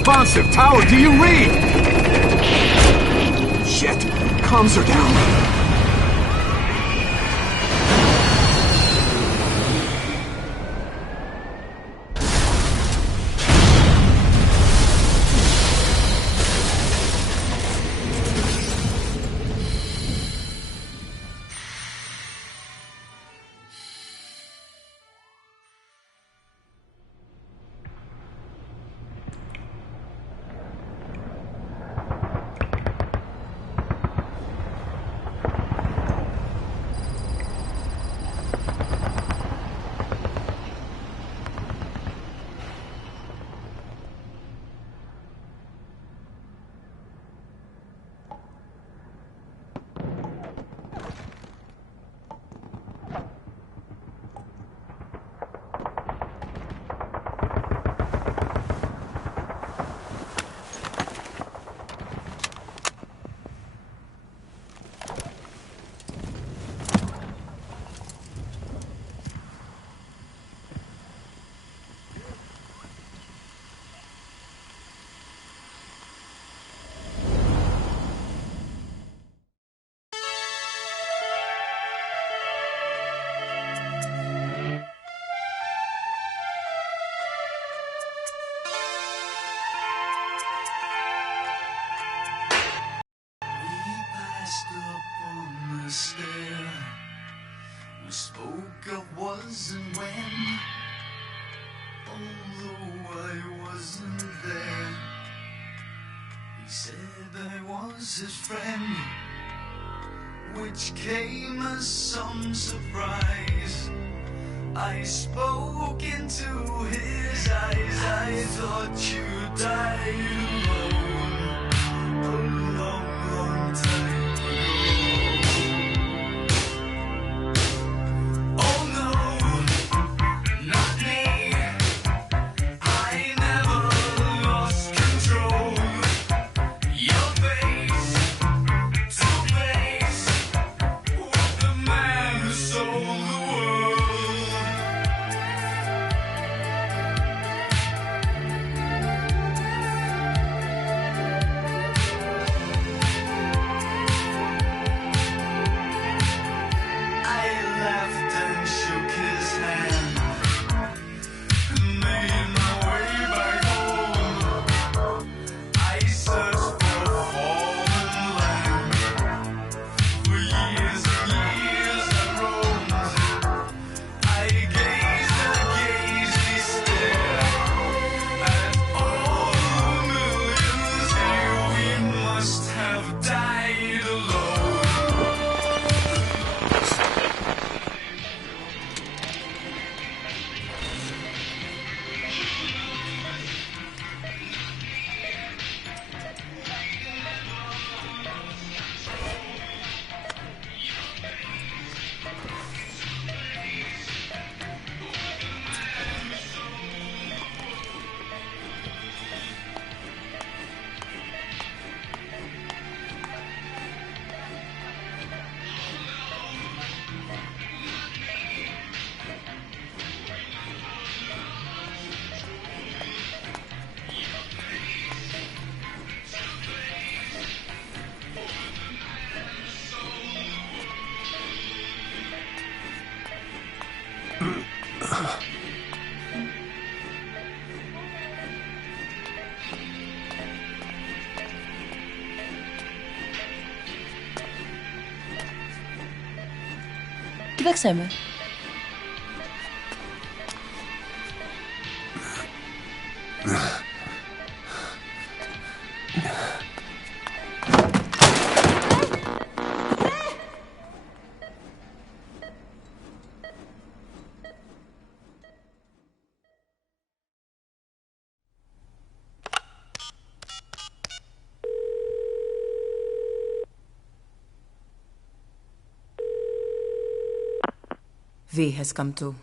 Responsive. Tower, do you read? Shit. Comms are down. We spoke of was and when, although I wasn't there. He said I was his friend, which came as some surprise. I spoke into his eyes. I thought you died alone a long, long time. O que chcemy? V has come to.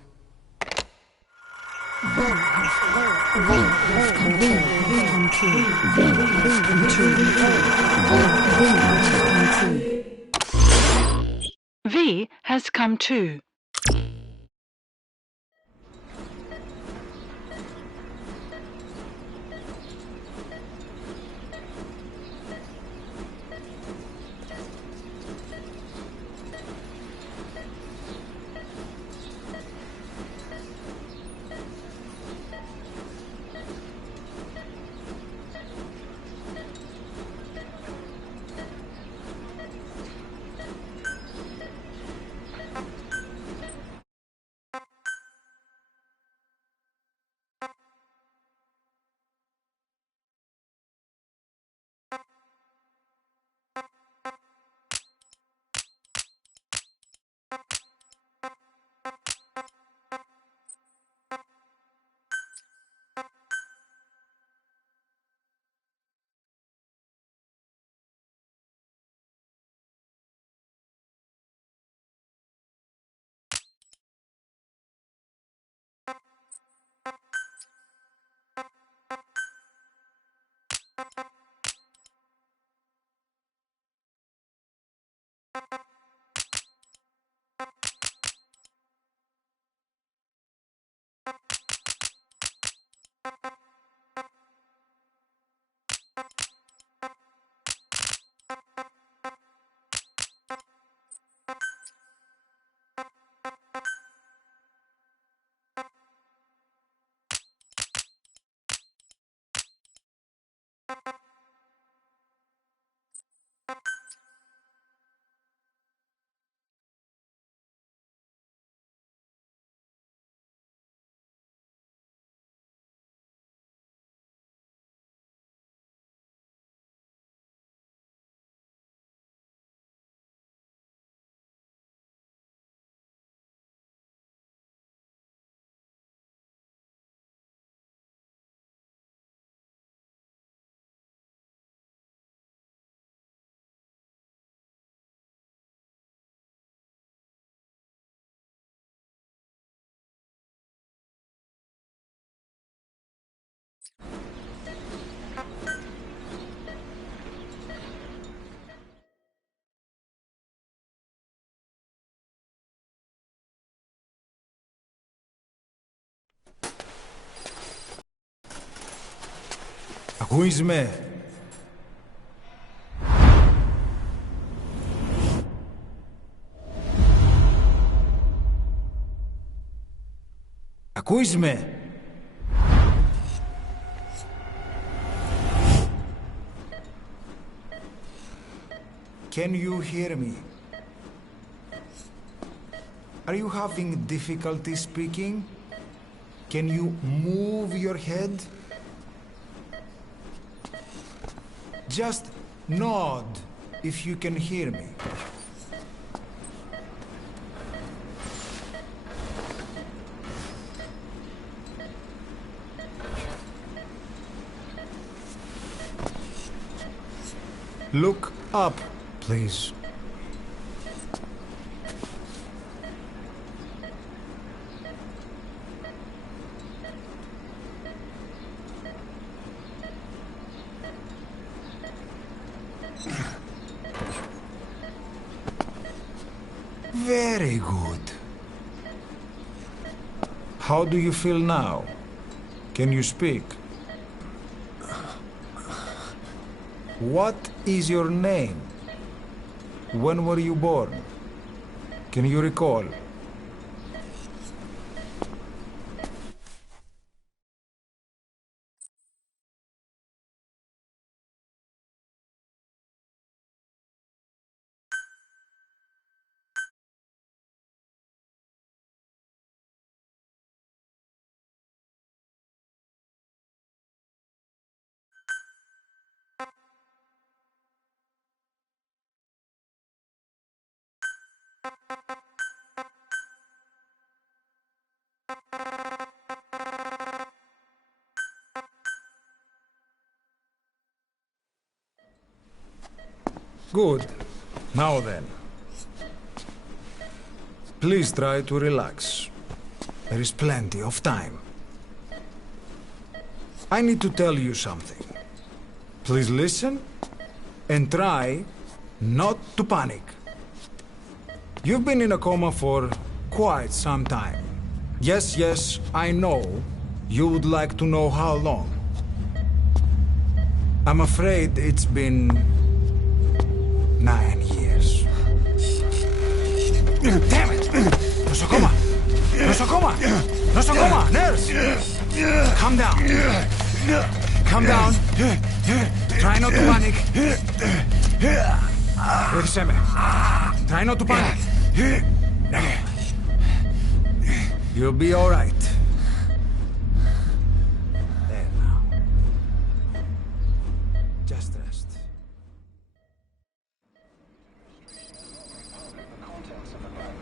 V has come too. Ακούεις με? Ακούεις με? Can you hear me? Are you having difficulty speaking? Can you move your head? Just nod if you can hear me. Look up, please. Very good. How do you feel now? Can you speak? What is your name? When were you born? Can you recall? Good. Now then. Please try to relax. There is plenty of time. I need to tell you something. Please listen and try not to panic. You've been in a coma for quite some time. Yes, I know you would like to know how long. I'm afraid it's been 9 years. Damn it! Nosocoma! Nosocoma! Nosocoma! Nurse! Calm down. Calm down. Try not to panic. Βοήθησέ με. Try not to panic. You'll be all right. There now. Just rest.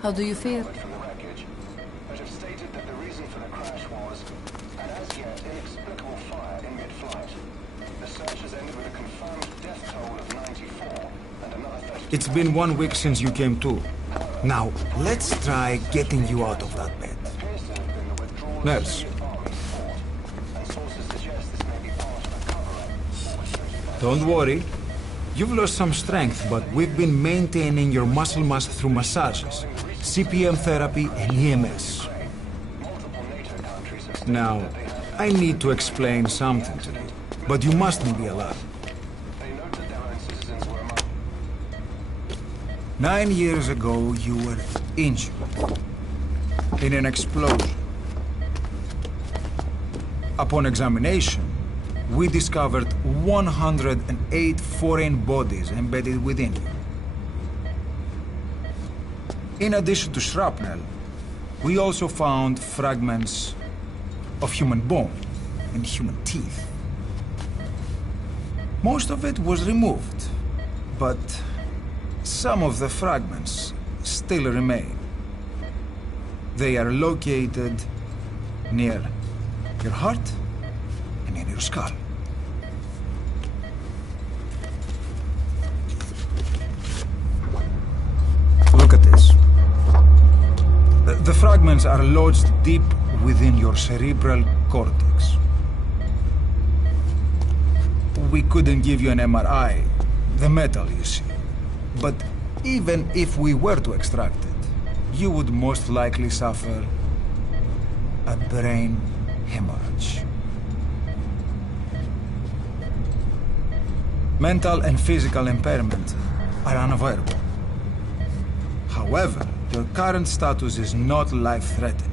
How do you feel? From the wreckage, but have stated that the reason for the crash was an as yet inexplicable fire in mid-flight. The search has ended with a confirmed death toll of 94 and another 30. It's been 1 week since you came to. Now, let's try getting you out of that bed. Appears to have been the withdrawal of Nurse. Soviet army support, and sources suggest this may be part of a cover-up orchestrated by Don't worry. You've lost some strength, but we've been maintaining your muscle mass through massages, CPM therapy, and EMS. Now, I need to explain something to you, but you mustn't be alarmed. 9 years ago, you were injured in an explosion. Upon examination, we discovered 108 foreign bodies embedded within you. In addition to shrapnel, we also found fragments of human bone and human teeth. Most of it was removed, but some of the fragments still remain. They are located near your heart and in your skull. Look at this. The fragments are lodged deep within your cerebral cortex. We couldn't give you an MRI, the metal, you see. But even if we were to extract it, you would most likely suffer a brain hemorrhage. Mental and physical impairment are unavoidable. However, your current status is not life-threatening.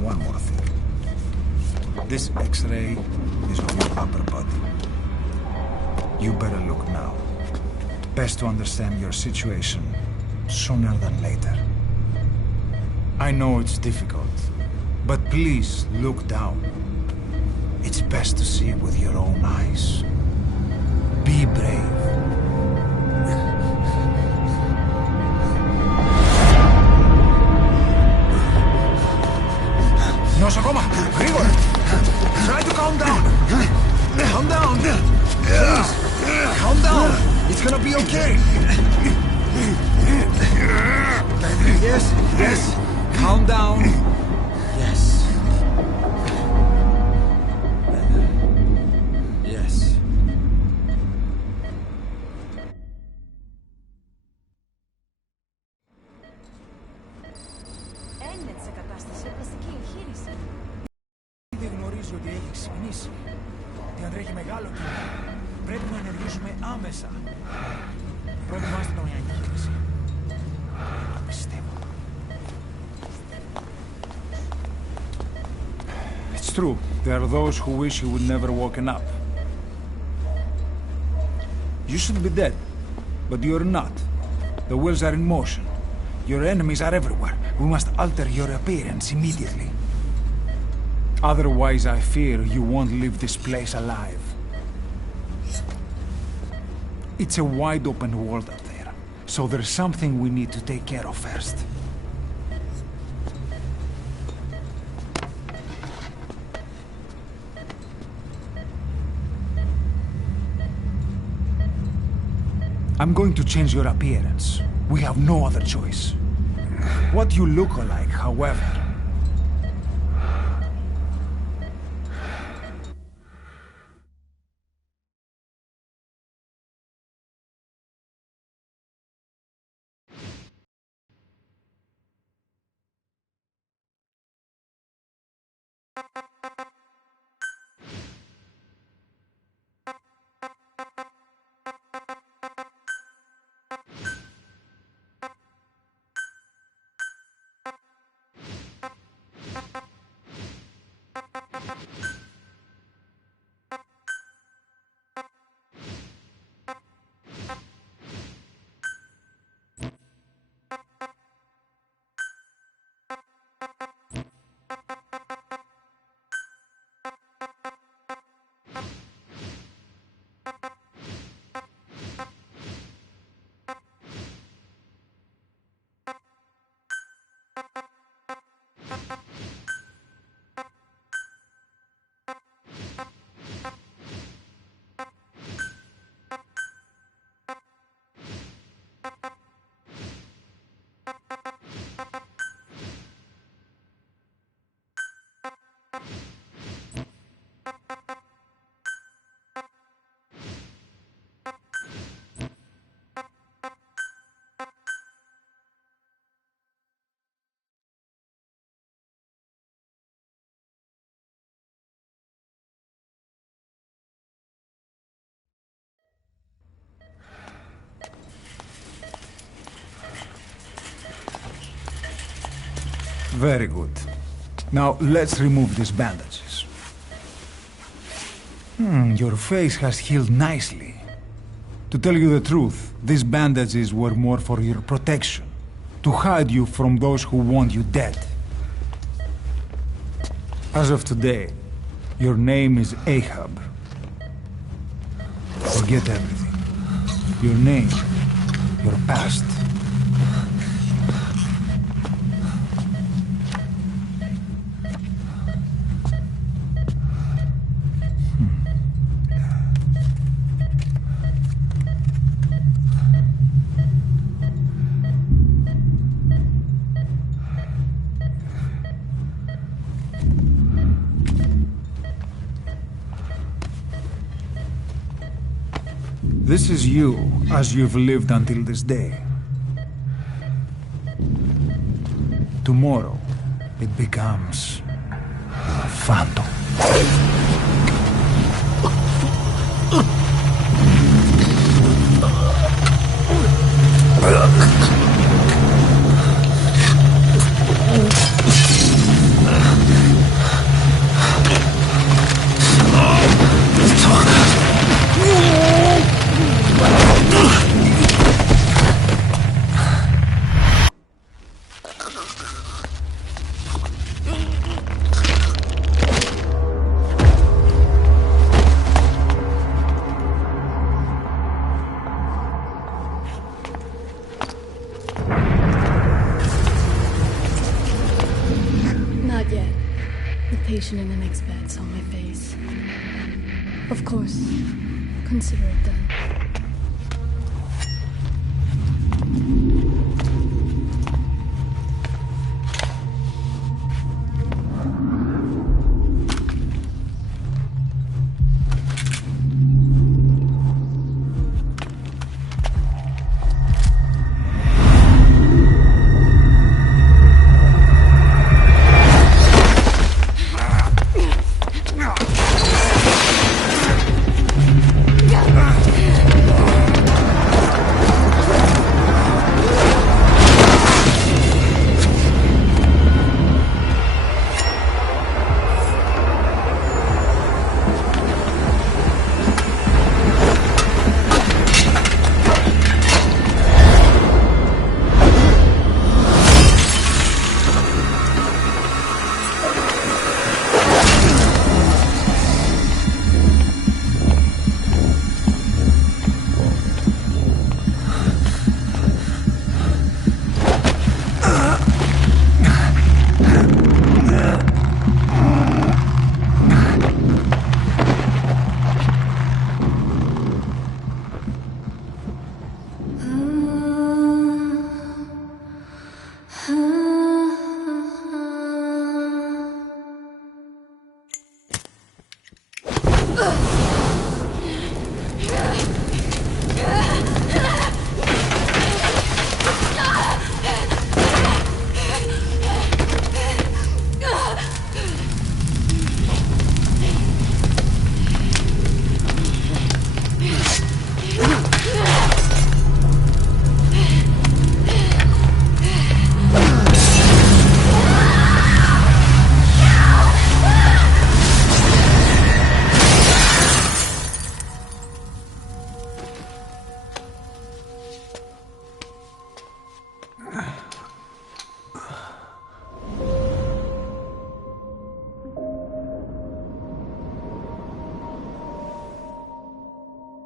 One more thing. This X-ray is of your upper body. You better look now. Best to understand your situation sooner than later. I know it's difficult, but please look down. It's best to see with your own eyes. Be brave. Nosokoma, Grigor! Try to calm down! Calm down! Please! Calm down! It's gonna be okay! Yes, yes! Calm down! Yes. Yes. Ένιωσε κατάσταση οπλιστική εγχείρηση. Ήδη γνωρίζει ότι έχει ξυπνήσει. Και αν τρέχει μεγάλο κίνημα, πρέπει να ενεργήσουμε άμεσα. Προετοιμάστε τον για εγχείρηση. Το πιστεύω. It's true. There are those who wish you would never woken up. You should be dead, but you're not. The wheels are in motion. Your enemies are everywhere. We must alter your appearance immediately. Otherwise, I fear you won't leave this place alive. It's a wide open world out there, so there's something we need to take care of first. I'm going to change your appearance. We have no other choice. What you look like, however, Very good. Now, let's remove these bandages. Your face has healed nicely. To tell you the truth, these bandages were more for your protection. To hide you from those who want you dead. As of today, your name is Ahab. Forget everything. Your name, your past. This is you, as you've lived until this day. Tomorrow, it becomes a phantom. Not yet. The patient in the next bed saw my face. Of course. Consider it done.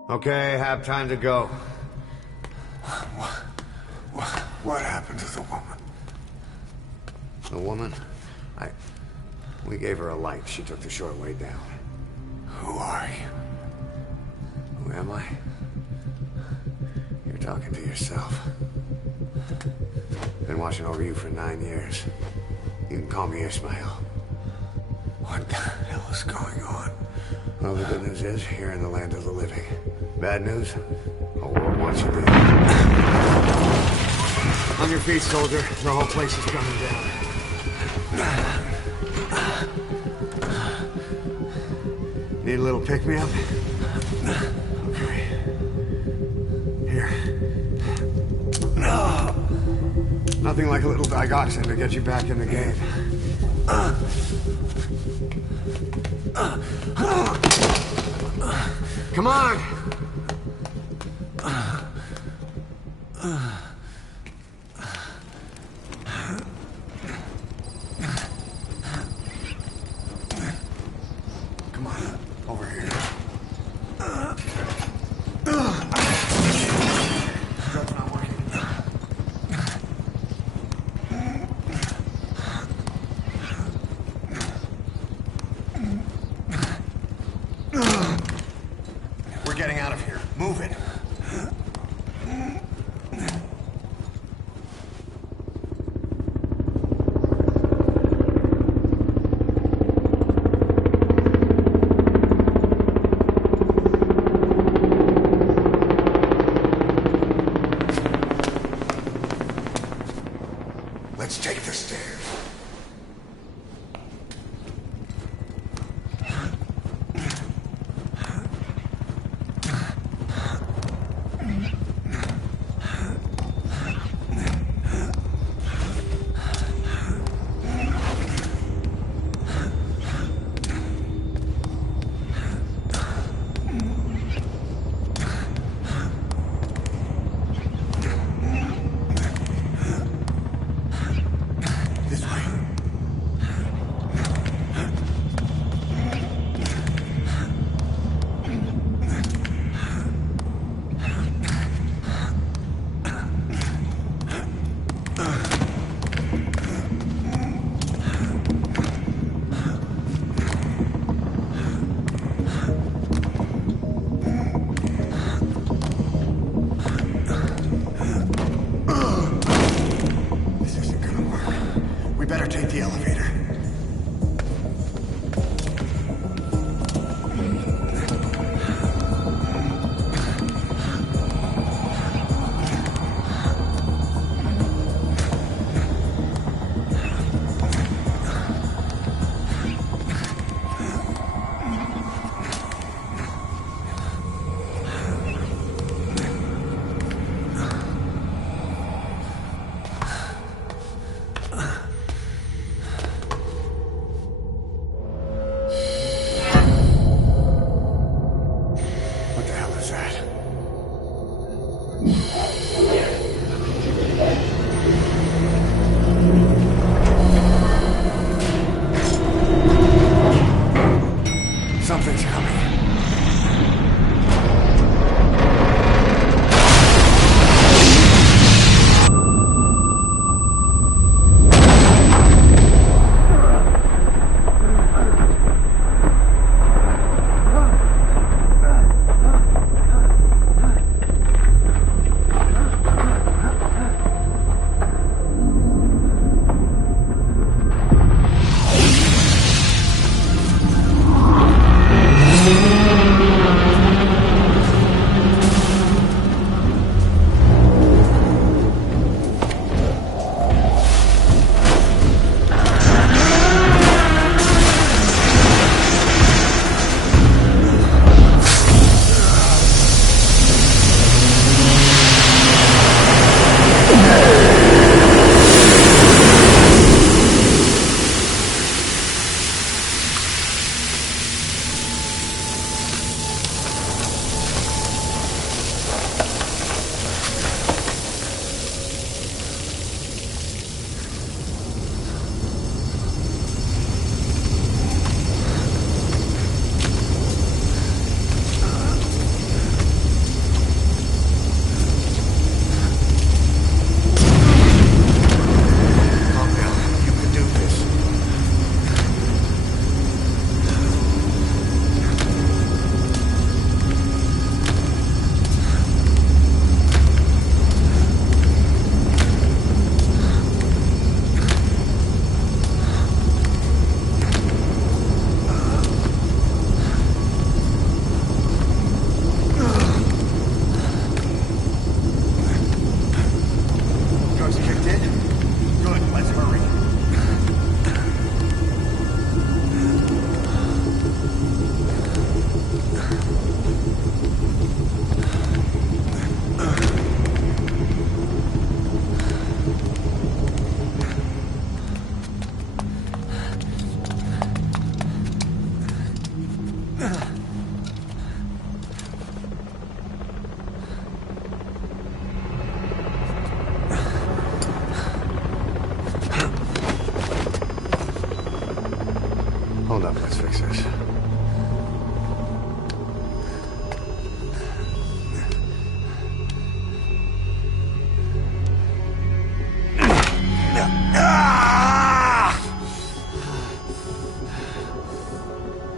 Okay, have time to go. What happened to the woman? The woman? We gave her a light. She took the short way down. Who are you? Who am I? You're talking to yourself. Been watching over you for 9 years. You can call me Ishmael. What the hell is going on? Well, the good news is, you're in the land of the living. Bad news? The world wants you dead. On your feet, soldier. The whole place is coming down. Need a little pick-me-up? Okay. Here. Nothing like a little digoxin to get you back in the game. Come on! Come on, over here. Drugs not working. We're getting out of here. Move it.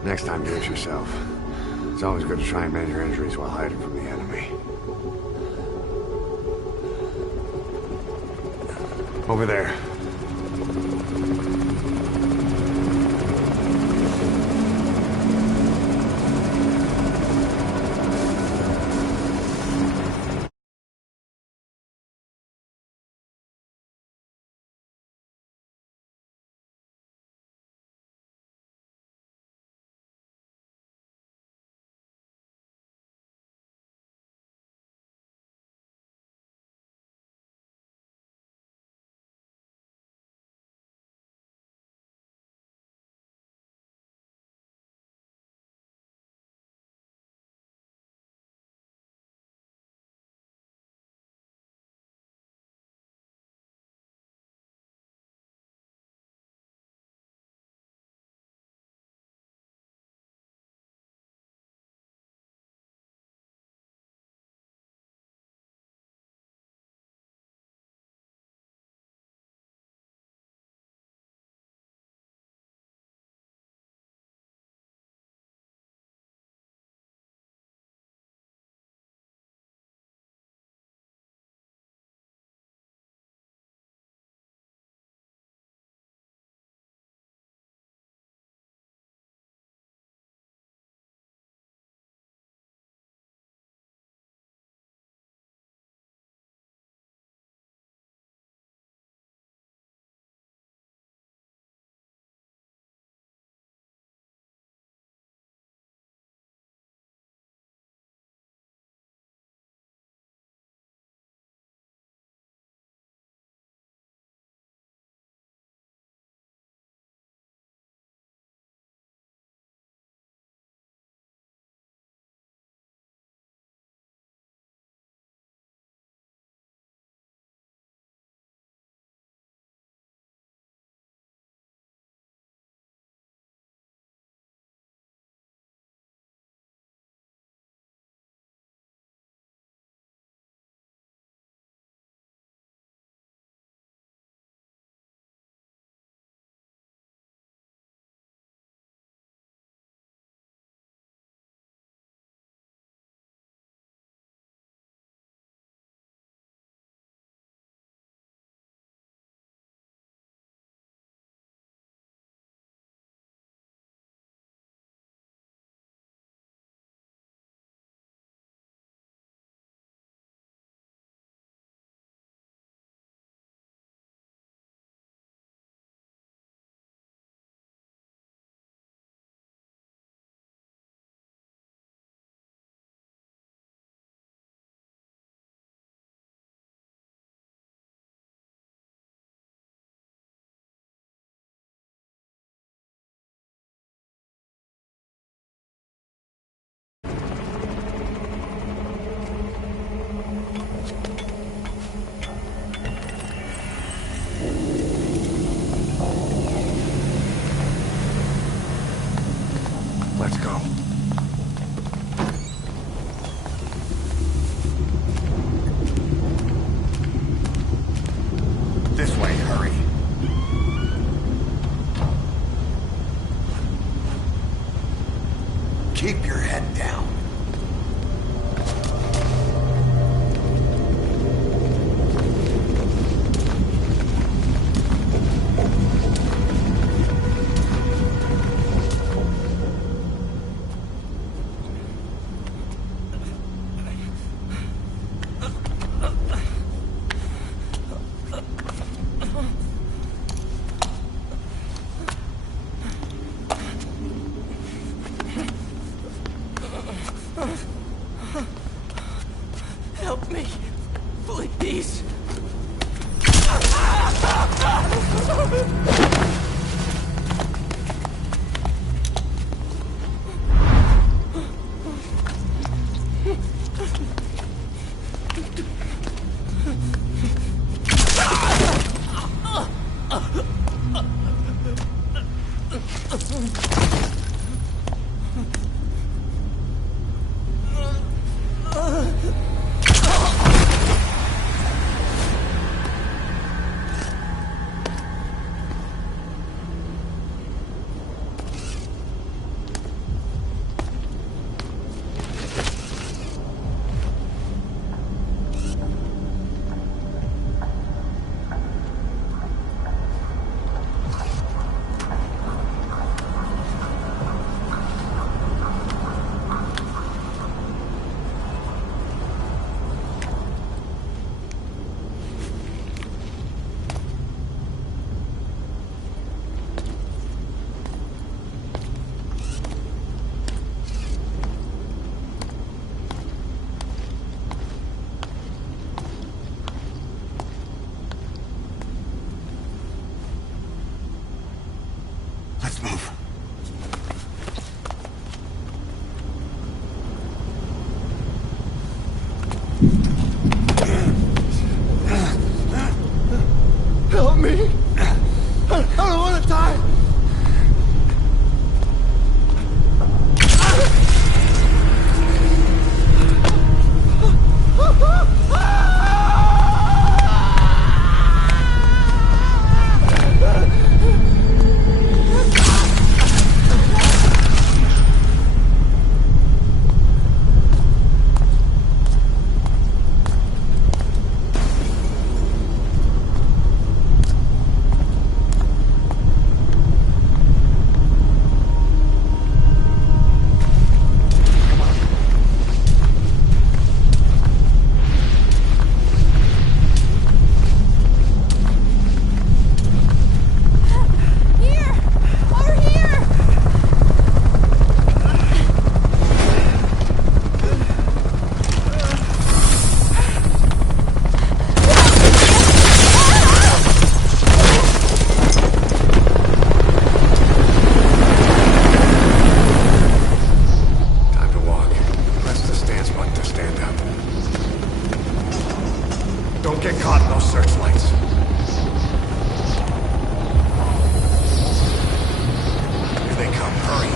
Next time, do it yourself. It's always good to try and manage your injuries while hiding from the enemy. Over there. Let's go. This way, hurry. Keep your head down. Help me, please. Don't get caught in those searchlights. Here they come. Hurry.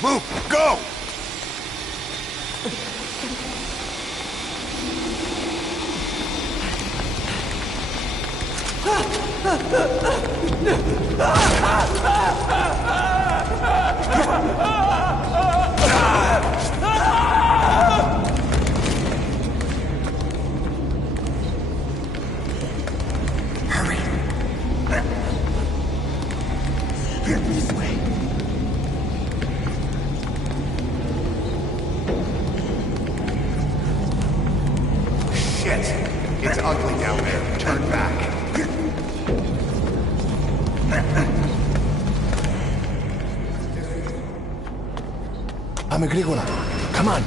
Move! Go! Hurry! This way. Shit! It's ugly down there. Turn back. Πάμε γρήγορα. Come on.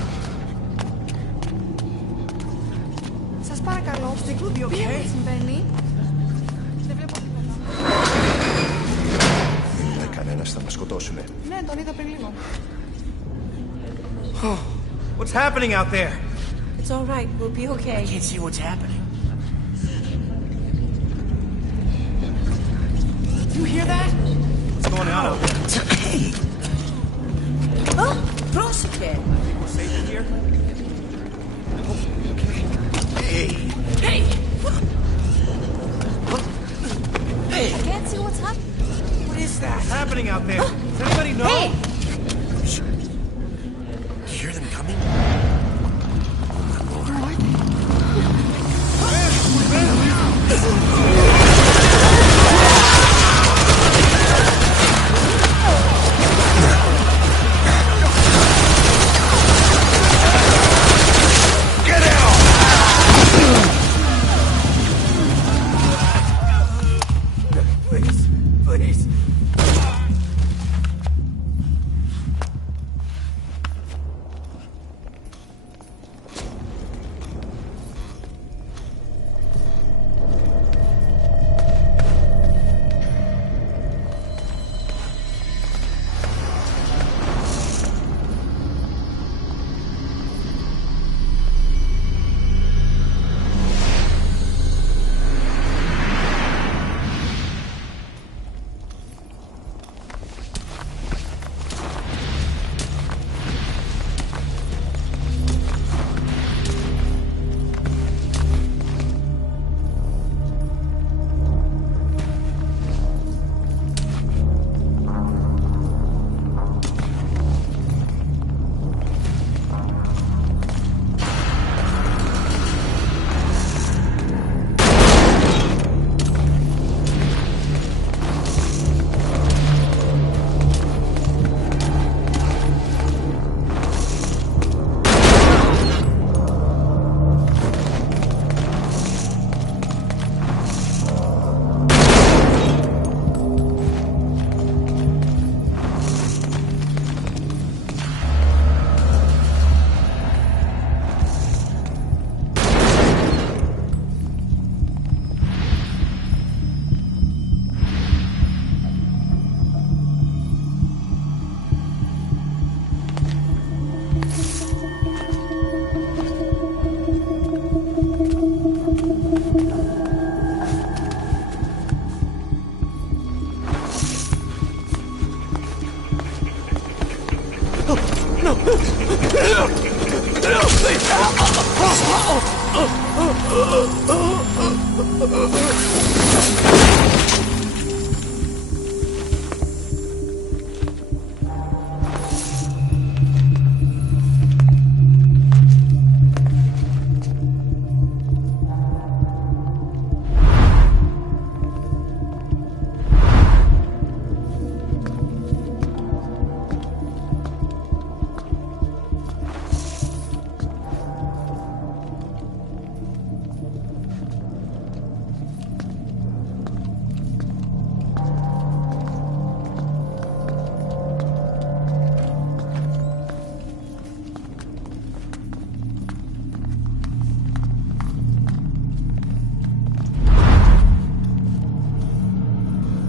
Σας παρακαλώ, You τι okay? συμβαίνει? Δεν βλέπω τίποτα. Κανένας θα μας σκοτώσουνε. Ναι, τον είδα πριν λίγο. What's happening out there? It's all right, we'll be okay. I can't see what's happening. You hear that? What's going on out there? Hey! Oh, πρόσεχε! I think we're safe in here. Hey! Hey! Hey! I can't see what's happening. What is that? What's happening out there? Does anybody know? Hey! You hear them coming? Get out! Please, please.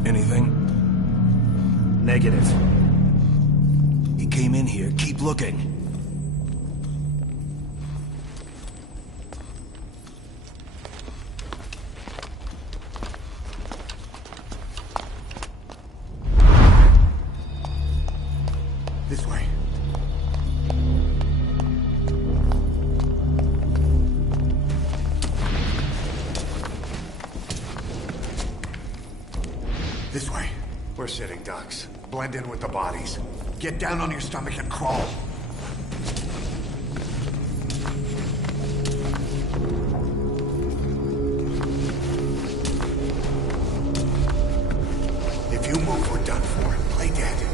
Anything? Negative. He came in here. Keep looking. This way. This way. We're sitting ducks. Blend in with the bodies. Get down on your stomach and crawl. If you move, we're done for. Play dead.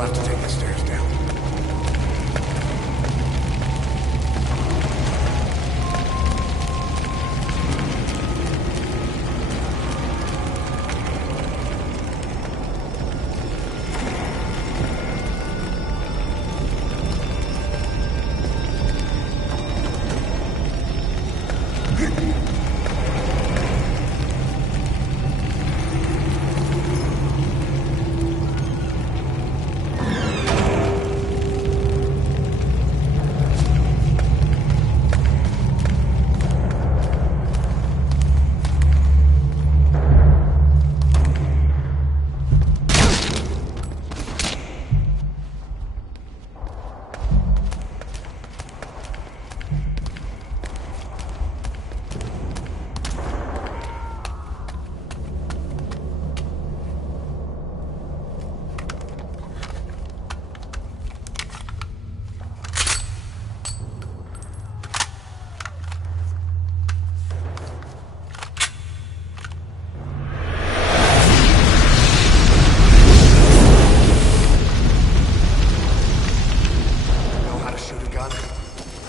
We'll have to take the stairs down.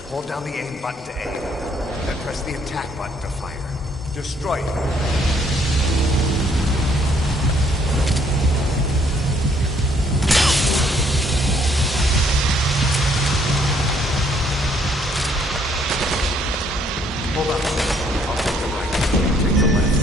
Hold down the aim button to aim, then press the attack button to fire. Destroy it. Hold on. I'll take the right. Take the left.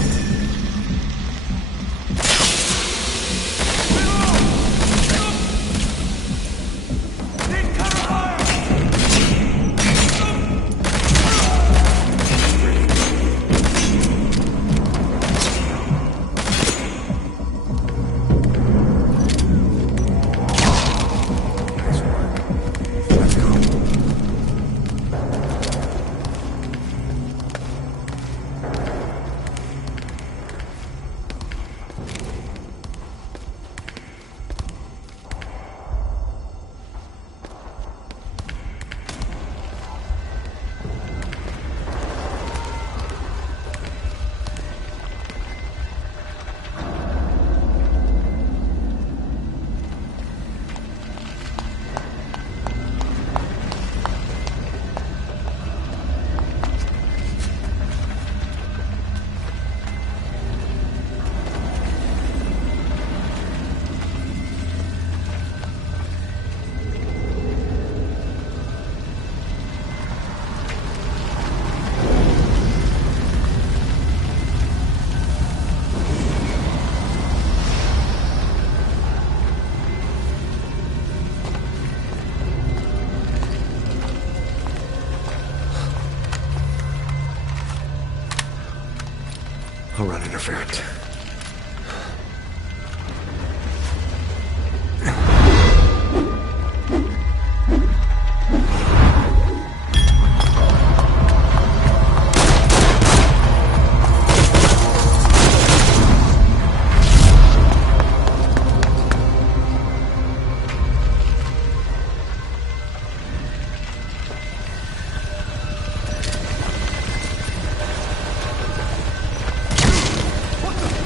I'll run interference. What the?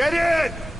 Get in!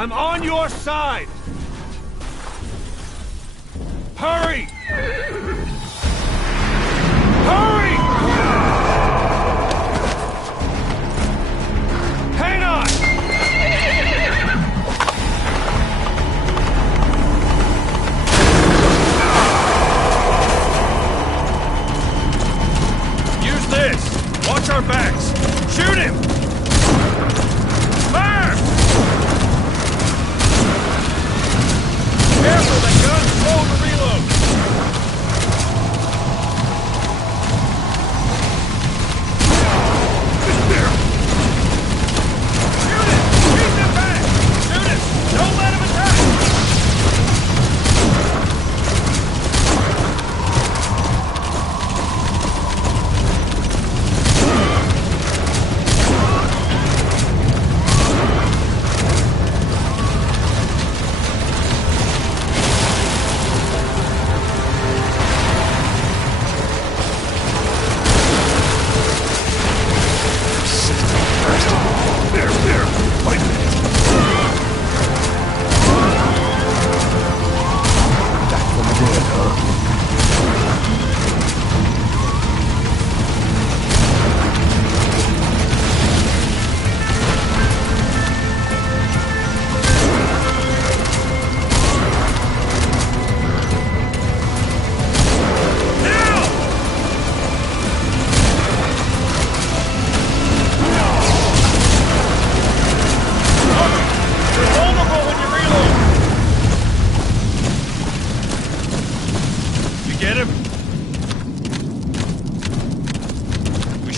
I'm on your side! Hurry! Hurry! Hang on! Use this! Watch our backs! Shoot him! Fire! Careful, the gun's slow to reload!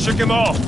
shook him off.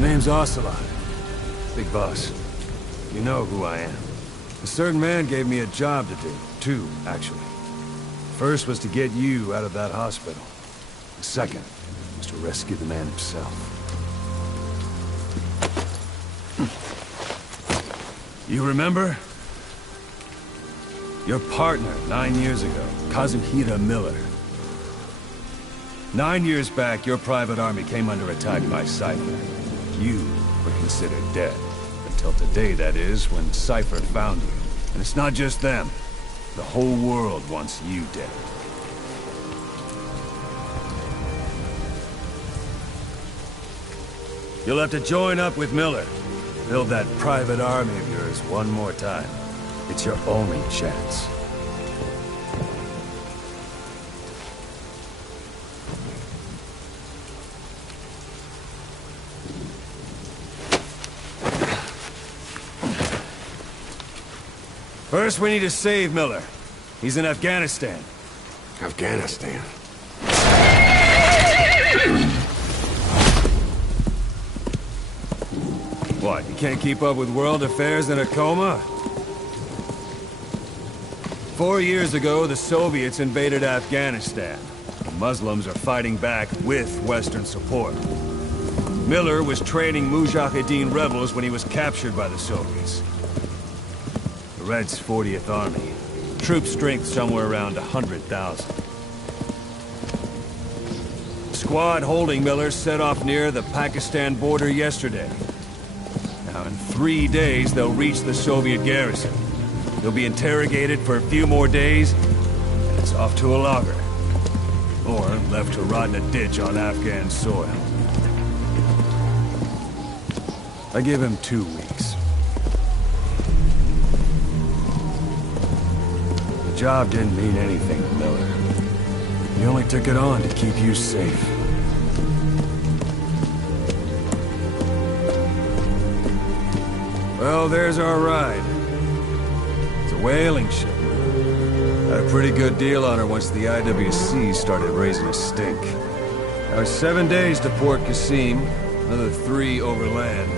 Name's Ocelot. Big boss. You know who I am. A certain man gave me a job to do. Two, actually. First was to get you out of that hospital. The second was to rescue the man himself. You remember? Your partner 9 years ago, Kazuhira Miller. 9 years back, your private army came under attack by Cypher. You were considered dead. Until today, that is, when Cypher found you. And it's not just them. The whole world wants you dead. You'll have to join up with Miller. Build that private army of yours one more time. It's your only chance. First, we need to save Miller. He's in Afghanistan. Afghanistan? What, you can't keep up with world affairs in a coma? 4 years ago, the Soviets invaded Afghanistan. The Muslims are fighting back with Western support. Miller was training Mujahideen rebels when he was captured by the Soviets. The Red's 40th Army. Troop strength somewhere around 100,000. The squad holding Miller set off near the Pakistan border yesterday. Now, in 3 days, they'll reach the Soviet garrison. They'll be interrogated for a few more days, and it's off to a logger. or left to rot in a ditch on Afghan soil. I give him 2 weeks. The job didn't mean anything to Miller. He only took it on to keep you safe. Well, there's our ride. It's a whaling ship. Had a pretty good deal on her once the IWC started raising a stink. Now 7 days to Port Qasim, another 3 overland.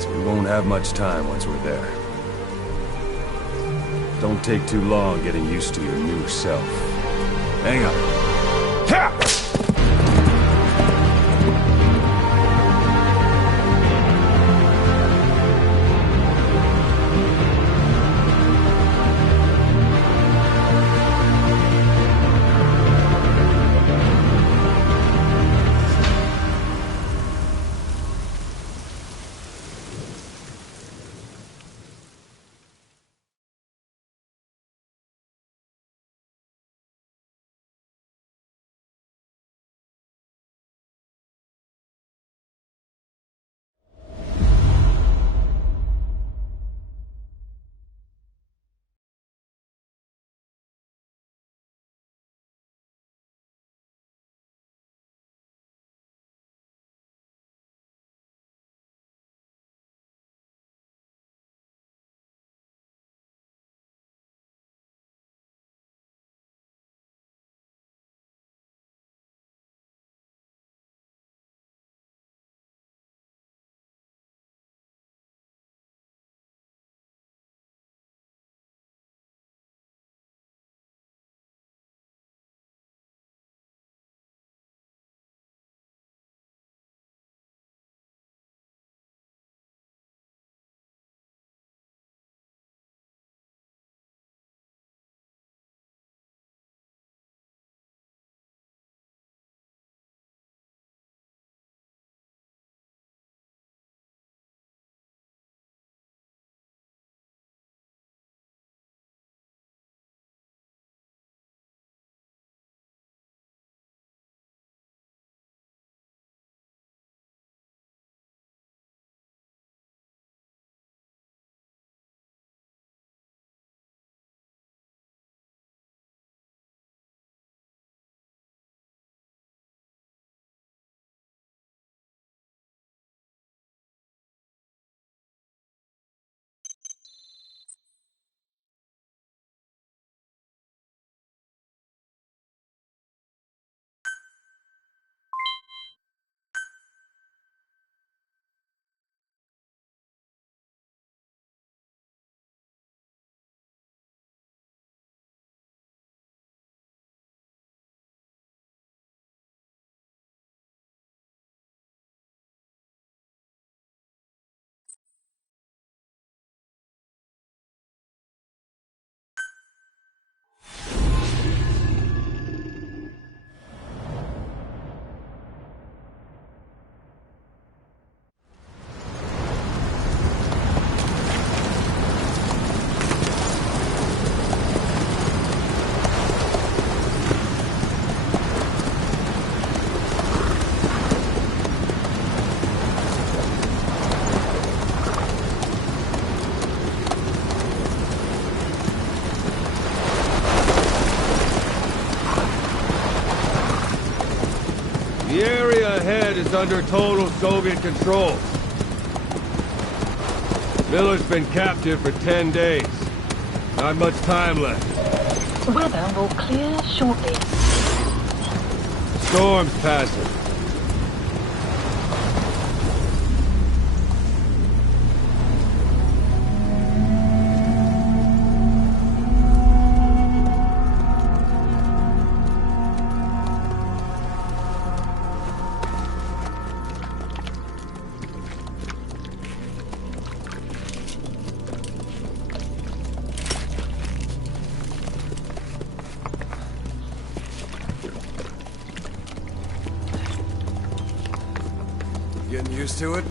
So we won't have much time once we're there. Don't take too long getting used to your new self. Hang on. Ha! The area ahead is under total Soviet control. Miller's been captive for 10 days. Not much time left. Weather will clear shortly. Storm's passing. Getting used to it?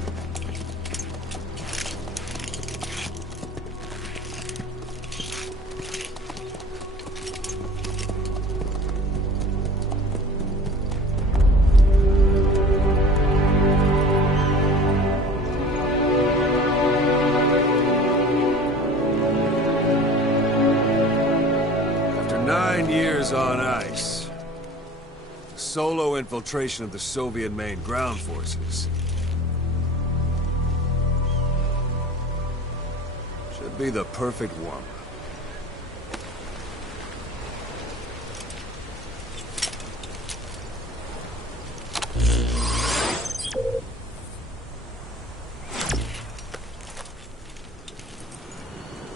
infiltration of the Soviet main ground forces. Should be the perfect warm-up.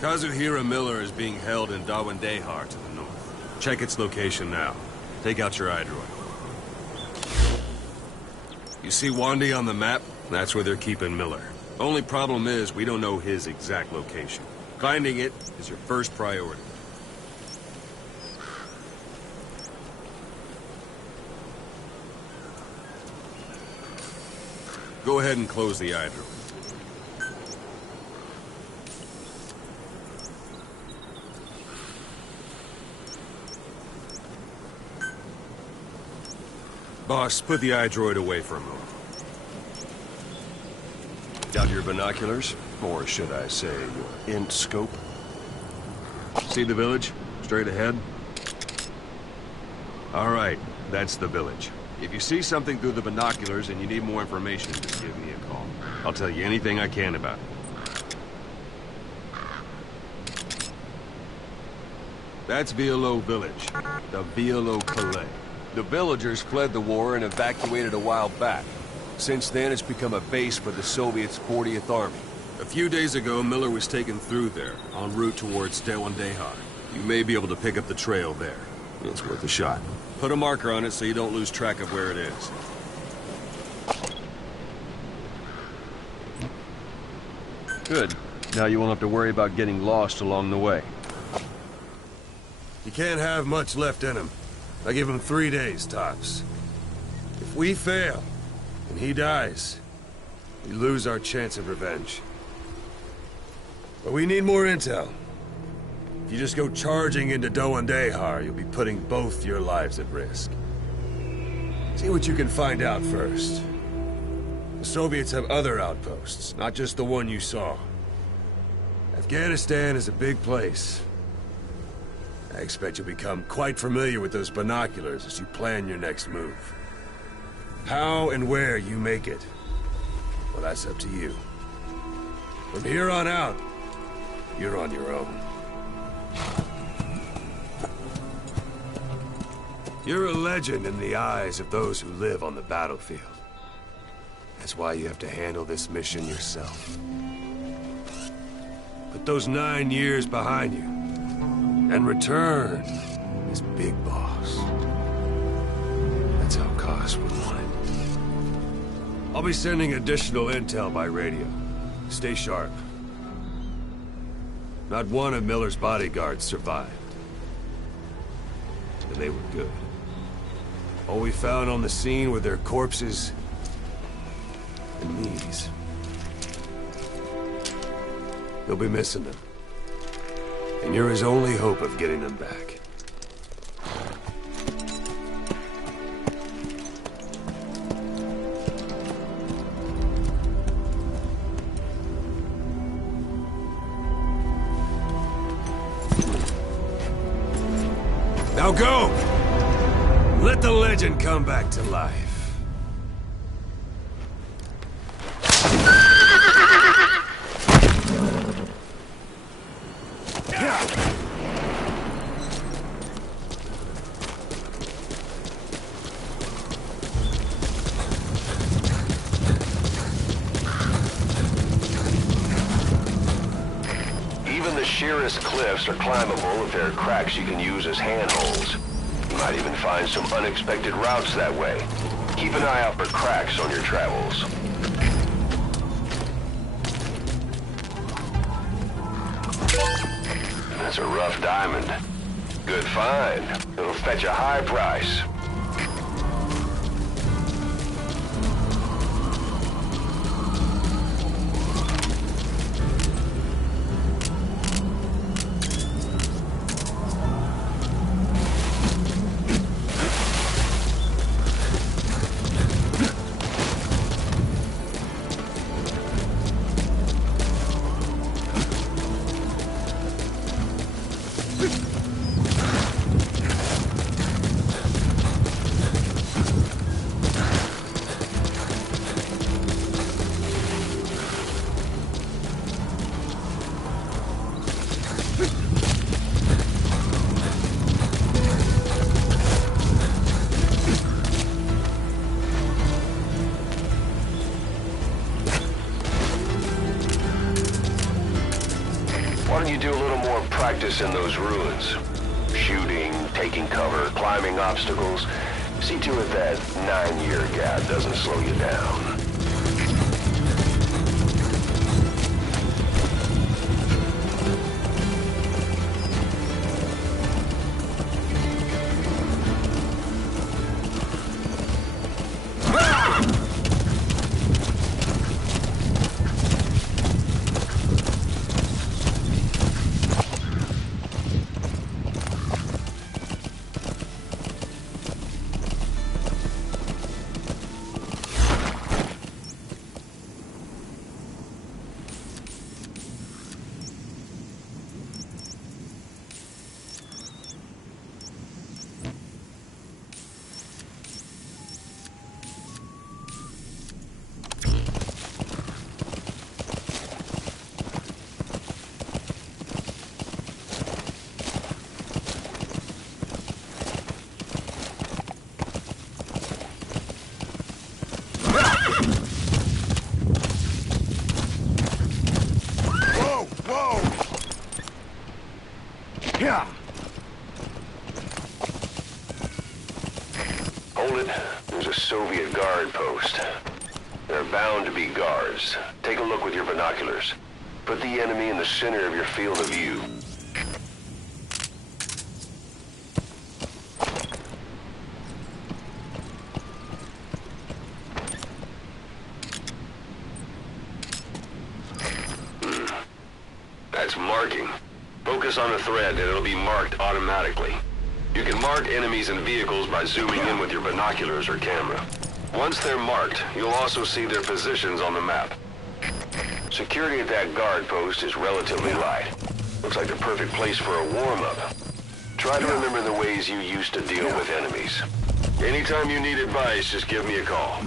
Kazuhira Miller is being held in Dawandehar to the north. Check its location now. Take out your iDroid. You see Wandi on the map? That's where they're keeping Miller. Only problem is, we don't know his exact location. Finding it is your first priority. Go ahead and close the iDroid. Boss, put the iDroid away for a moment. Got your binoculars? Or should I say, your int scope? See the village? Straight ahead? Alright, that's the village. If you see something through the binoculars and you need more information, just give me a call. I'll tell you anything I can about it. That's Violo Village. The Violo Calais. The villagers fled the war and evacuated a while back. Since then, it's become a base for the Soviets' 40th Army. A few days ago, Miller was taken through there, en route towards Dawandehar. You may be able to pick up the trail there. It's worth a shot. Put a marker on it so you don't lose track of where it is. Good. Now you won't have to worry about getting lost along the way. You can't have much left in him. I give him 3 days, tops. If we fail, and he dies, we lose our chance of revenge. But we need more intel. If you just go charging into Dawandehar, you'll be putting both your lives at risk. See what you can find out first. The Soviets have other outposts, not just the one you saw. Afghanistan is a big place. I expect you'll become quite familiar with those binoculars as you plan your next move. How and where you make it, well, that's up to you. From here on out, you're on your own. You're a legend in the eyes of those who live on the battlefield. That's why you have to handle this mission yourself. Put those 9 years behind you. And return as Big Boss. That's how Koss would want it. I'll be sending additional intel by radio. Stay sharp. Not one of Miller's bodyguards survived. And they were good. All we found on the scene were their corpses and knees. You'll be missing them. And you're his only hope of getting them back. Now go! Let the legend come back to life. Sheerest cliffs are climbable if there are cracks you can use as handholds. You might even find some unexpected routes that way. Keep an eye out for cracks on your travels. That's a rough diamond. Good find. It'll fetch a high price. don't you do a little more practice in those ruins? Shooting, taking cover, climbing obstacles. See to it that 9-year gap doesn't slow you down. Hold it. There's a Soviet guard post. There are bound to be guards. Take a look with your binoculars. Put the enemy in the center of your field of view. That's marking. Focus on the thread and it'll be marked automatically. You can mark enemies and vehicles by zooming in with your binoculars or camera. Once they're marked, you'll also see their positions on the map. Security at that guard post is relatively light. Looks like the perfect place for a warm-up. Try to remember the ways you used to deal with enemies. Anytime you need advice, just give me a call.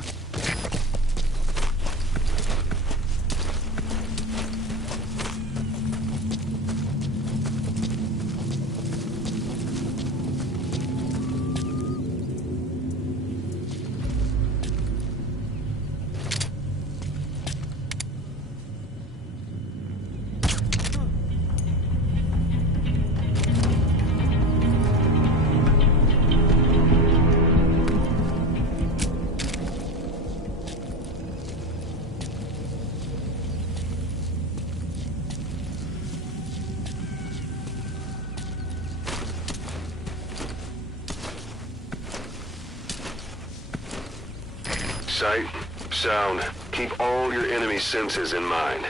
Sight, sound, keep all your enemy senses in mind.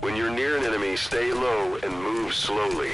When you're near an enemy, stay low and move slowly.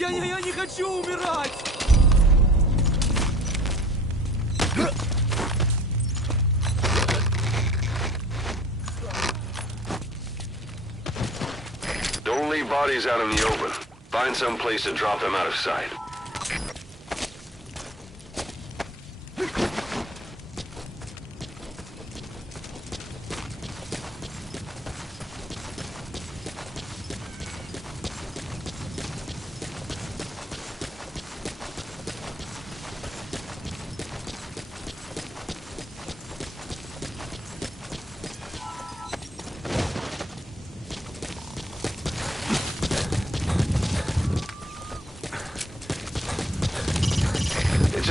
Я не хочу умирать! Don't leave bodies out in the open. Find some place to drop them out of sight.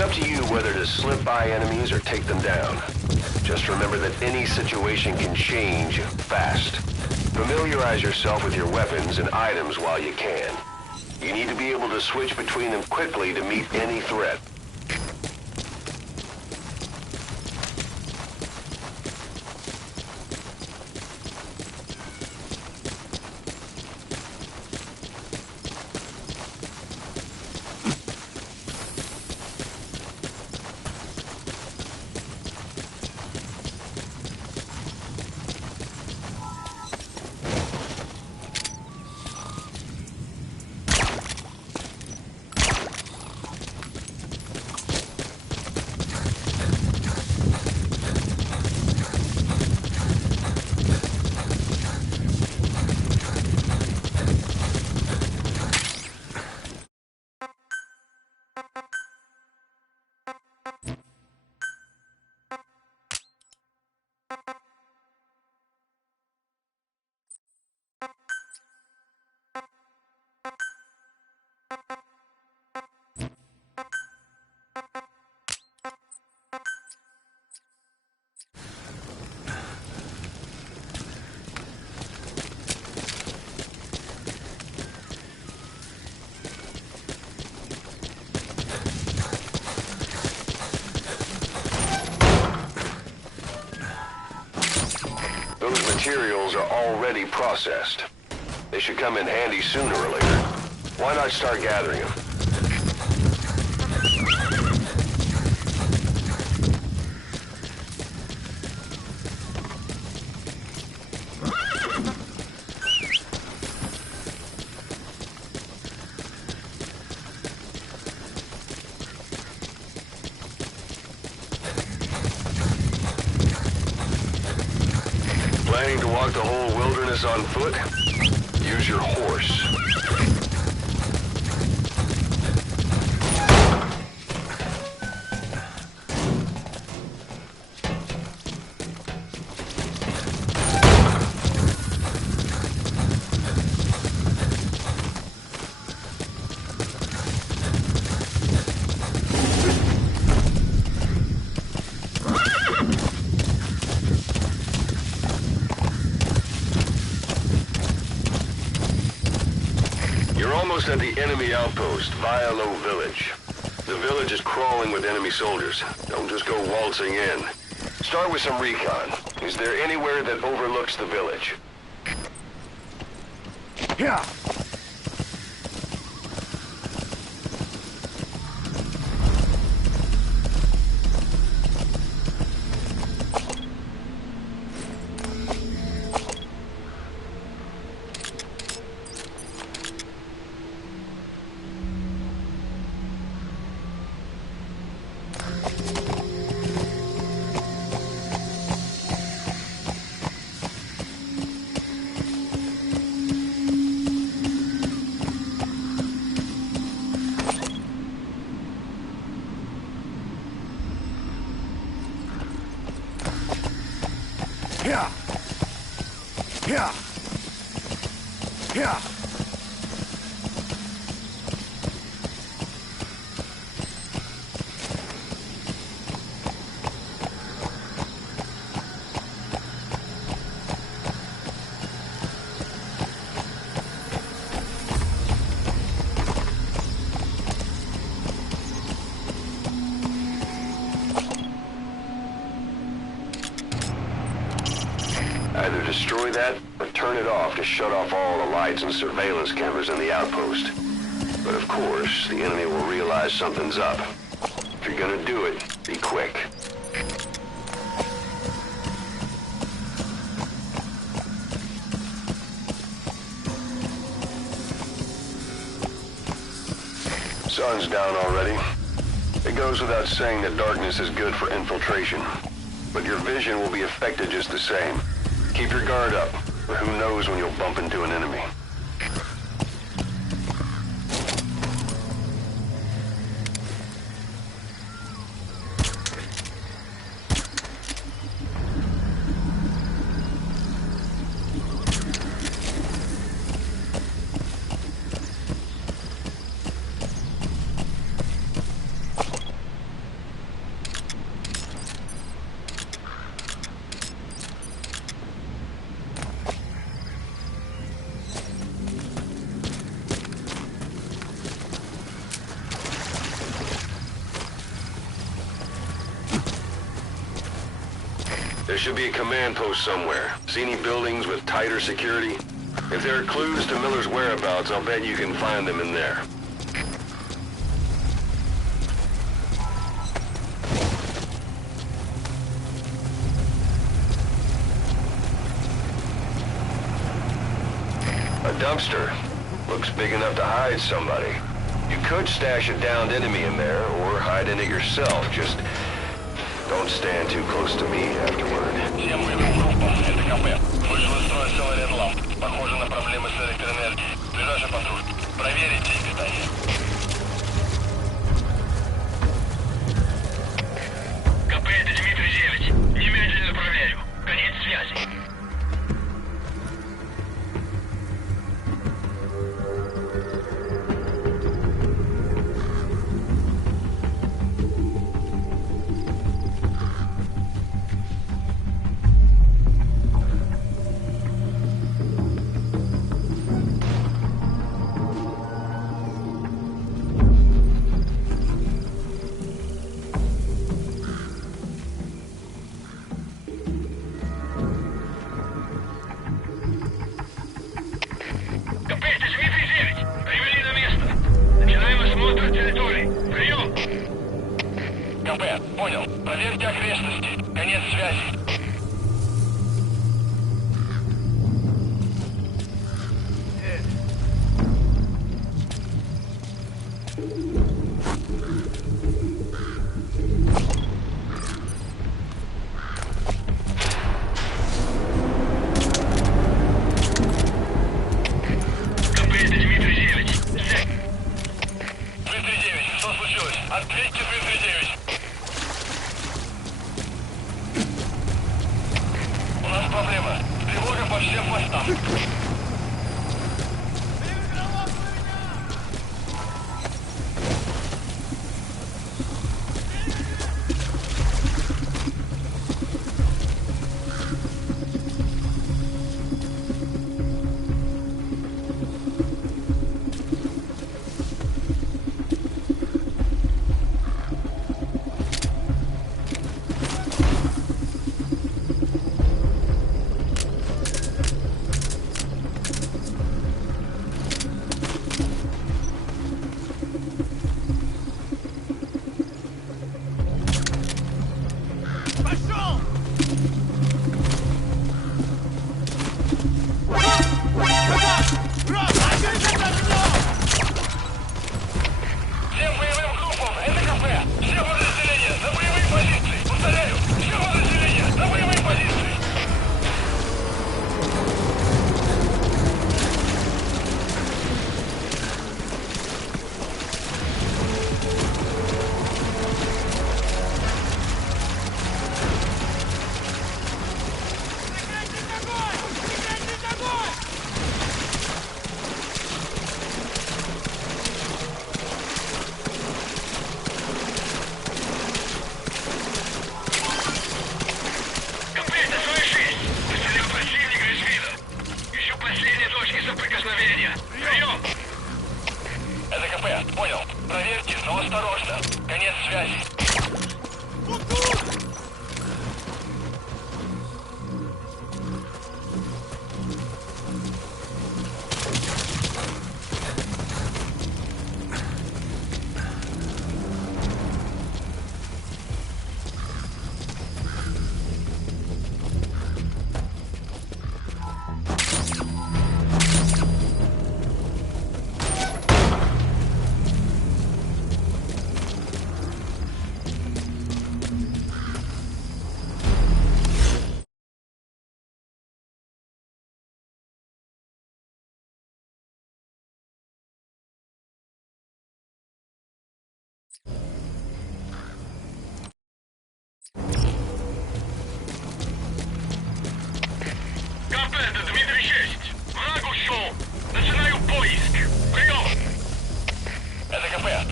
up to you whether to slip by enemies or take them down. Just remember that any situation can change fast. Familiarize yourself with your weapons and items while you can. You need to be able to switch between them quickly to meet any threat. Those materials are already processed. They should come in handy sooner or later. Why not start gathering them? Planning to walk the whole wilderness on foot? Use your horse. You're almost at the enemy outpost, Vialo Village. The village is crawling with enemy soldiers. Don't just go waltzing in. Start with some recon. Is there anywhere that overlooks the village? Yeah. Yeah. Yeah. Yeah. Either destroy that, or turn it off to shut off all the lights and surveillance cameras in the outpost. But of course, the enemy will realize something's up. If you're gonna do it, be quick. Sun's down already. It goes without saying that darkness is good for infiltration. But your vision will be affected just the same. Keep your guard up, or who knows when you'll bump into an enemy. should be a command post somewhere. See any buildings with tighter security? If there are clues to Miller's whereabouts, I'll bet you can find them in there. A dumpster. Looks big enough to hide somebody. You could stash a downed enemy in there, or hide in it yourself. Just don't stand too close to me afterward. Всем боевым группам, это КП. Вышел из строя целый ряд ламп. Похоже на проблемы с электроэнергией. Ближайший патруль. Проверите их питание. КП, это Дмитрий 9. Немедленно проверю. Конец связи. КП, понял. Проверьте окрестности. Конец связи.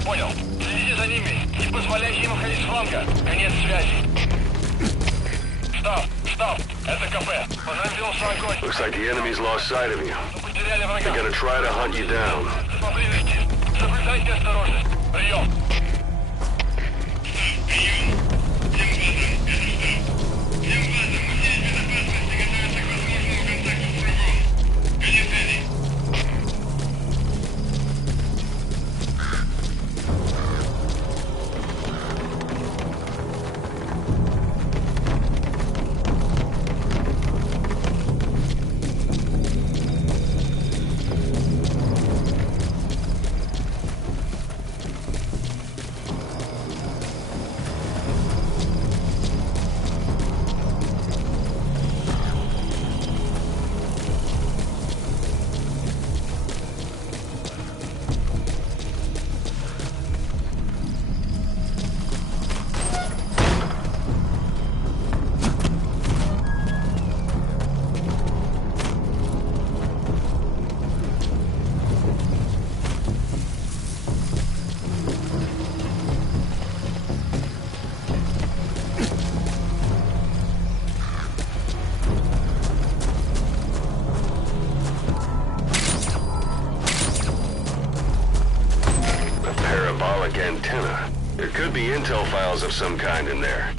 Понял. Следите за ними. Не позволяйте им уходить с фланга. Конец связи. Штаб. Это КП. Возразился огонь. Looks like the enemy's lost sight of you. Потеряли врага. They're gonna try to hunt you down. Поблизости. Соблюдайте осторожность. Прием. Всем базам, это штаб. Всем базам, hypersonic antenna. There could be intel files of some kind in there.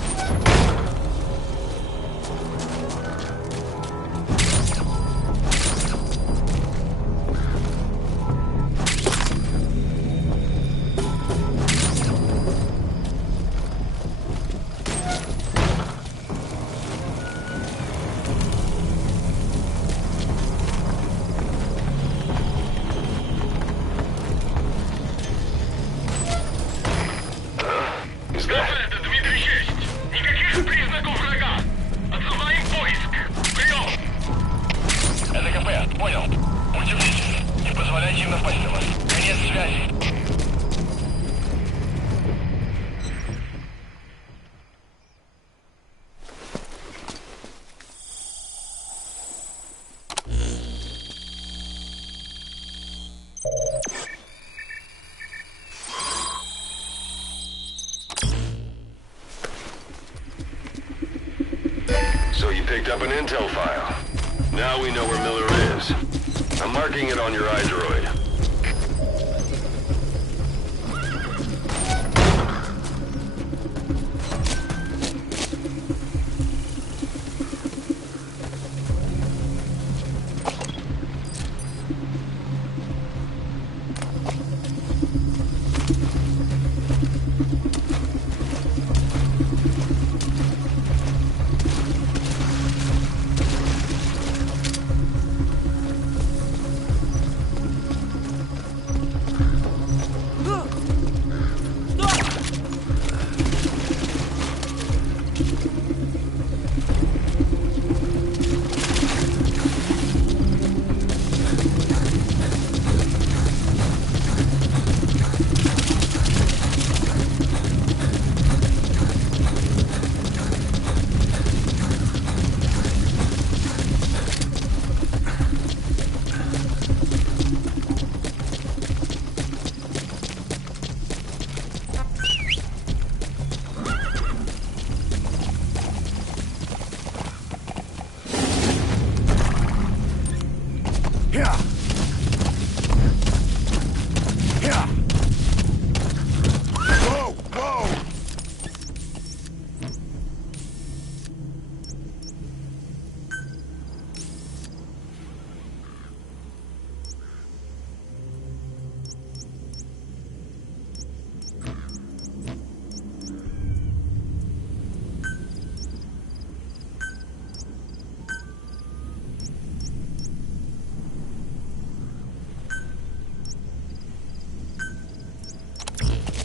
So you picked up an intel file. Now we know where Miller is. I'm marking it on your iDroid.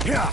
Yeah.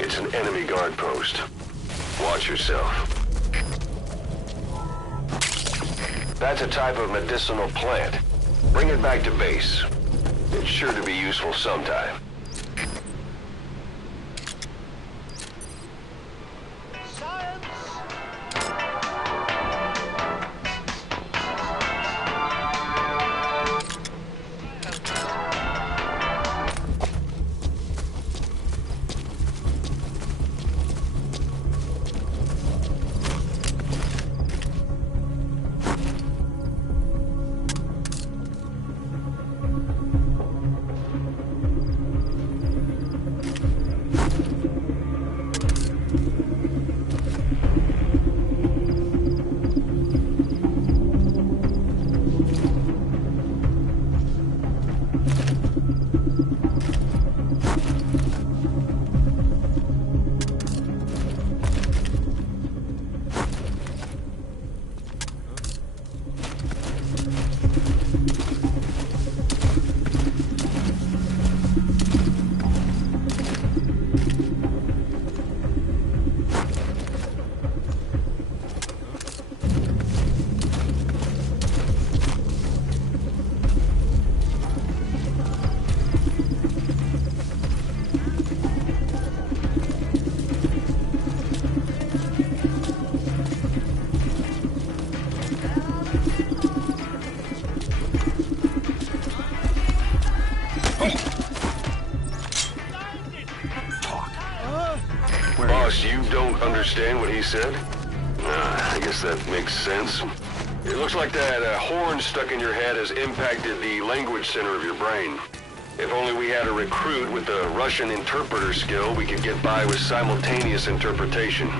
It's an enemy guard post. Watch yourself. That's a type of medicinal plant. Bring it back to base. It's sure to be useful sometime. said? I guess that makes sense. It looks like that horn stuck in your head has impacted the language center of your brain. If only we had a recruit with the Russian interpreter skill, we could get by with simultaneous interpretation.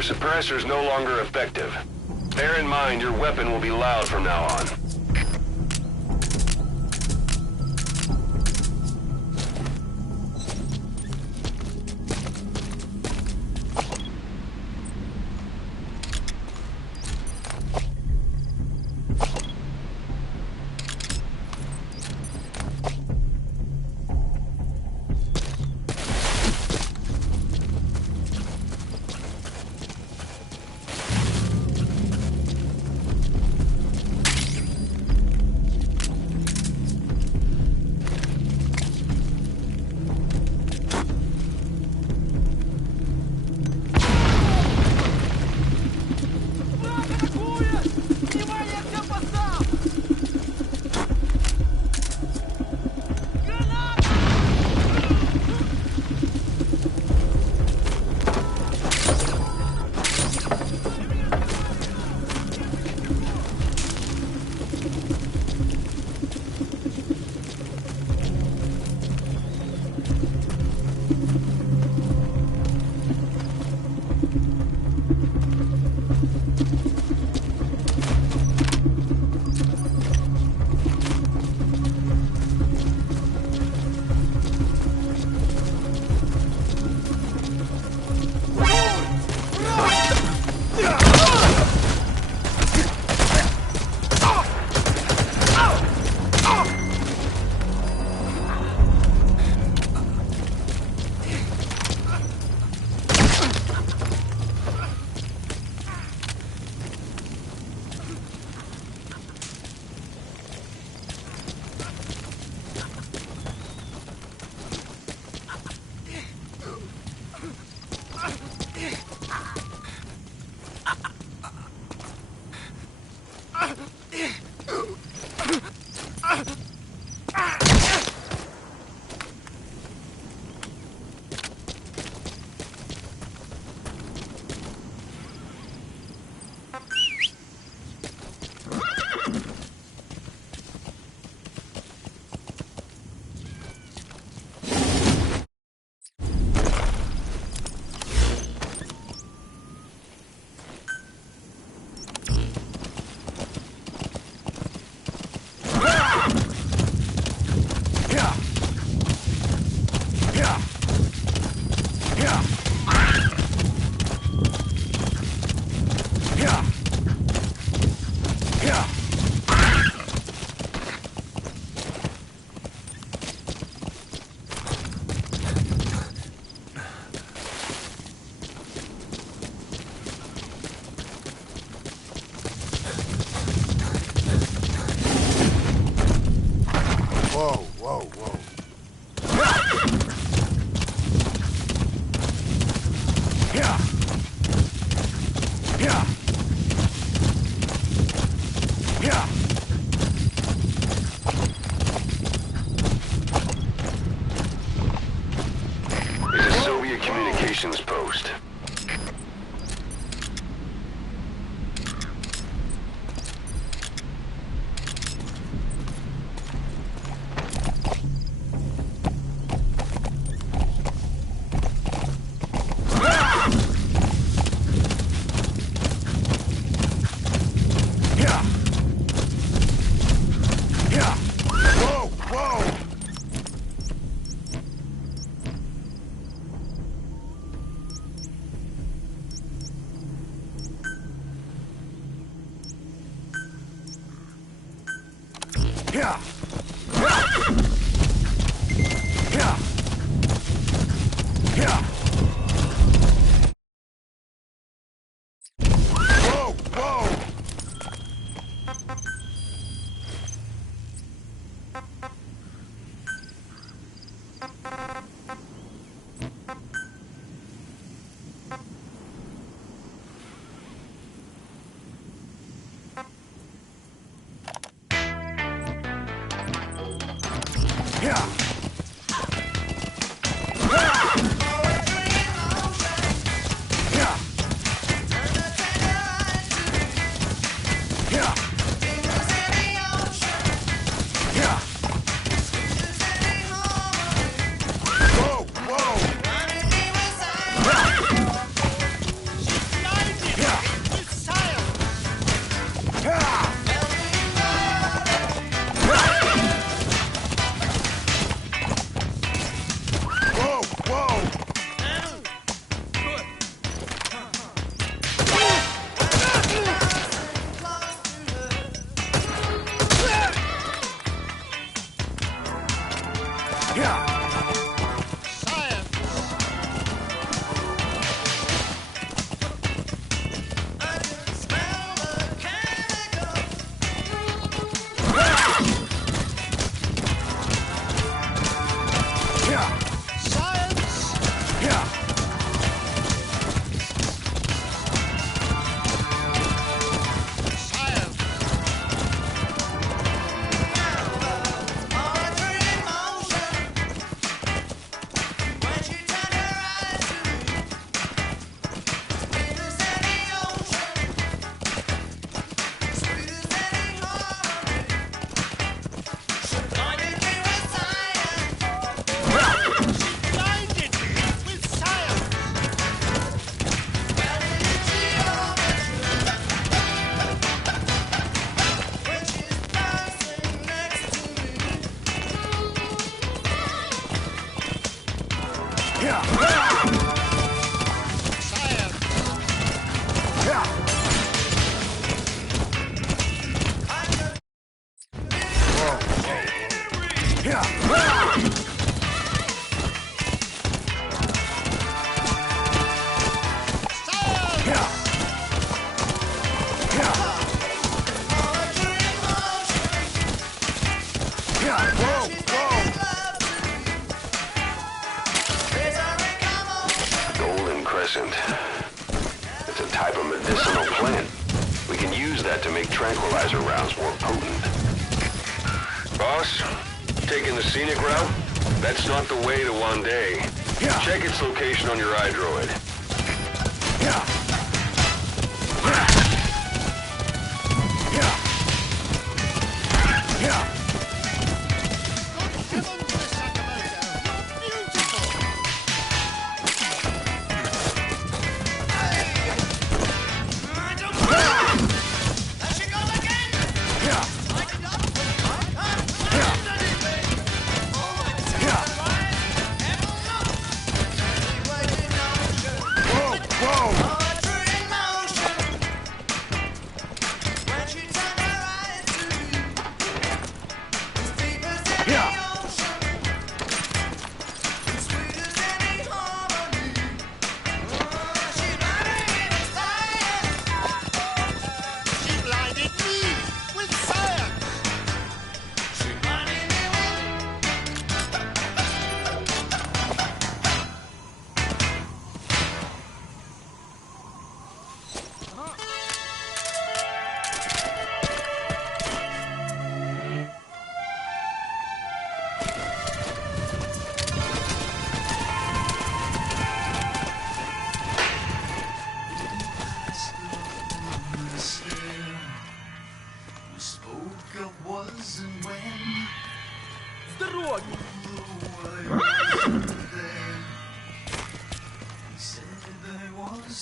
Your suppressor's no longer effective. Bear in mind your weapon will be loud from now on. Post. innocent. It's a type of medicinal plant. We can use that to make tranquilizer rounds more potent. Boss, taking the scenic route? That's not the way to Wande. Check its location on your iDroid.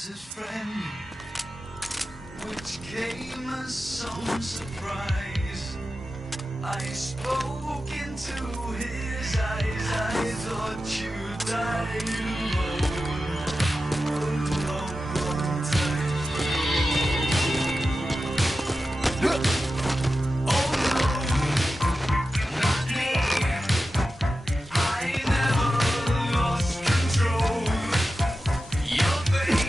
His friend, which came as some surprise. I spoke into his eyes. I thought you died alone, a long time ago. Oh no, not me. I never lost control. Your face.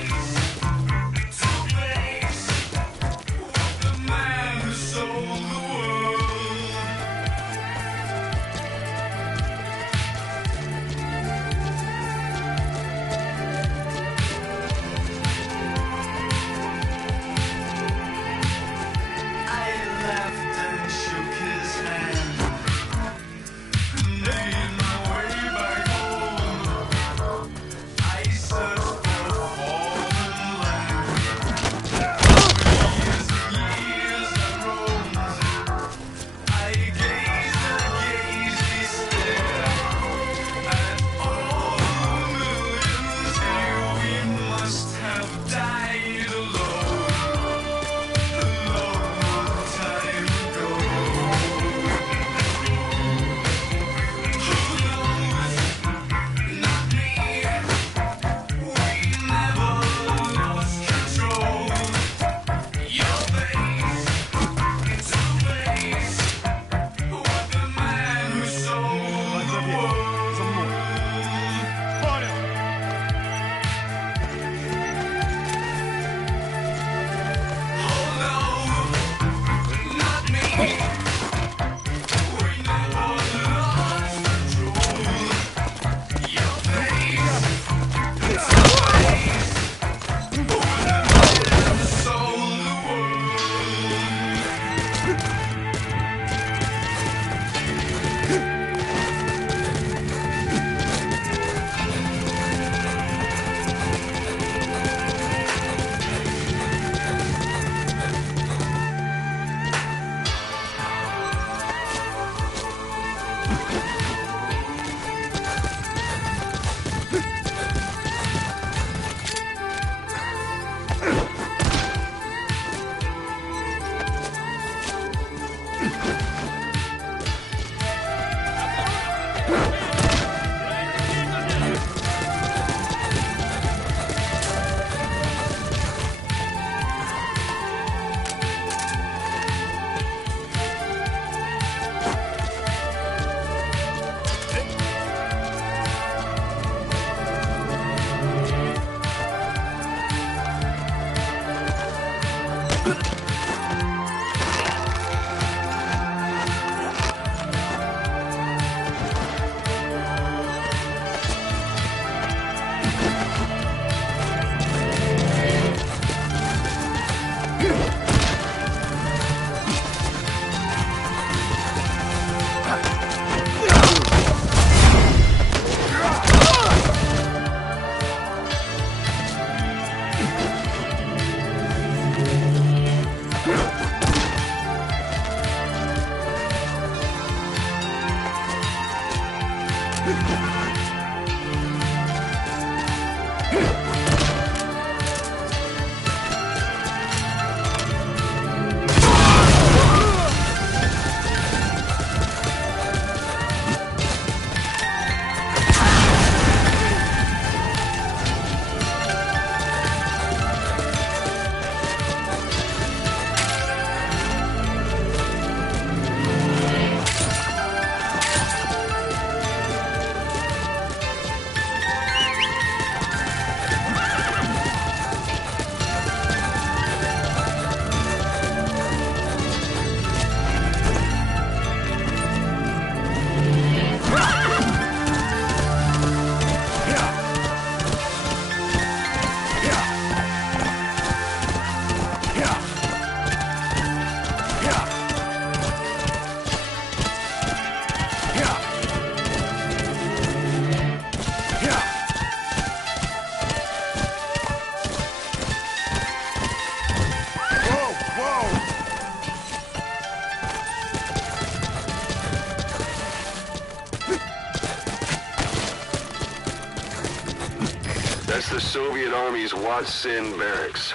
the Soviet Army's Watsin barracks.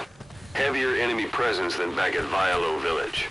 Heavier enemy presence than back at Vialo village.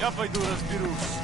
Я пойду разберусь.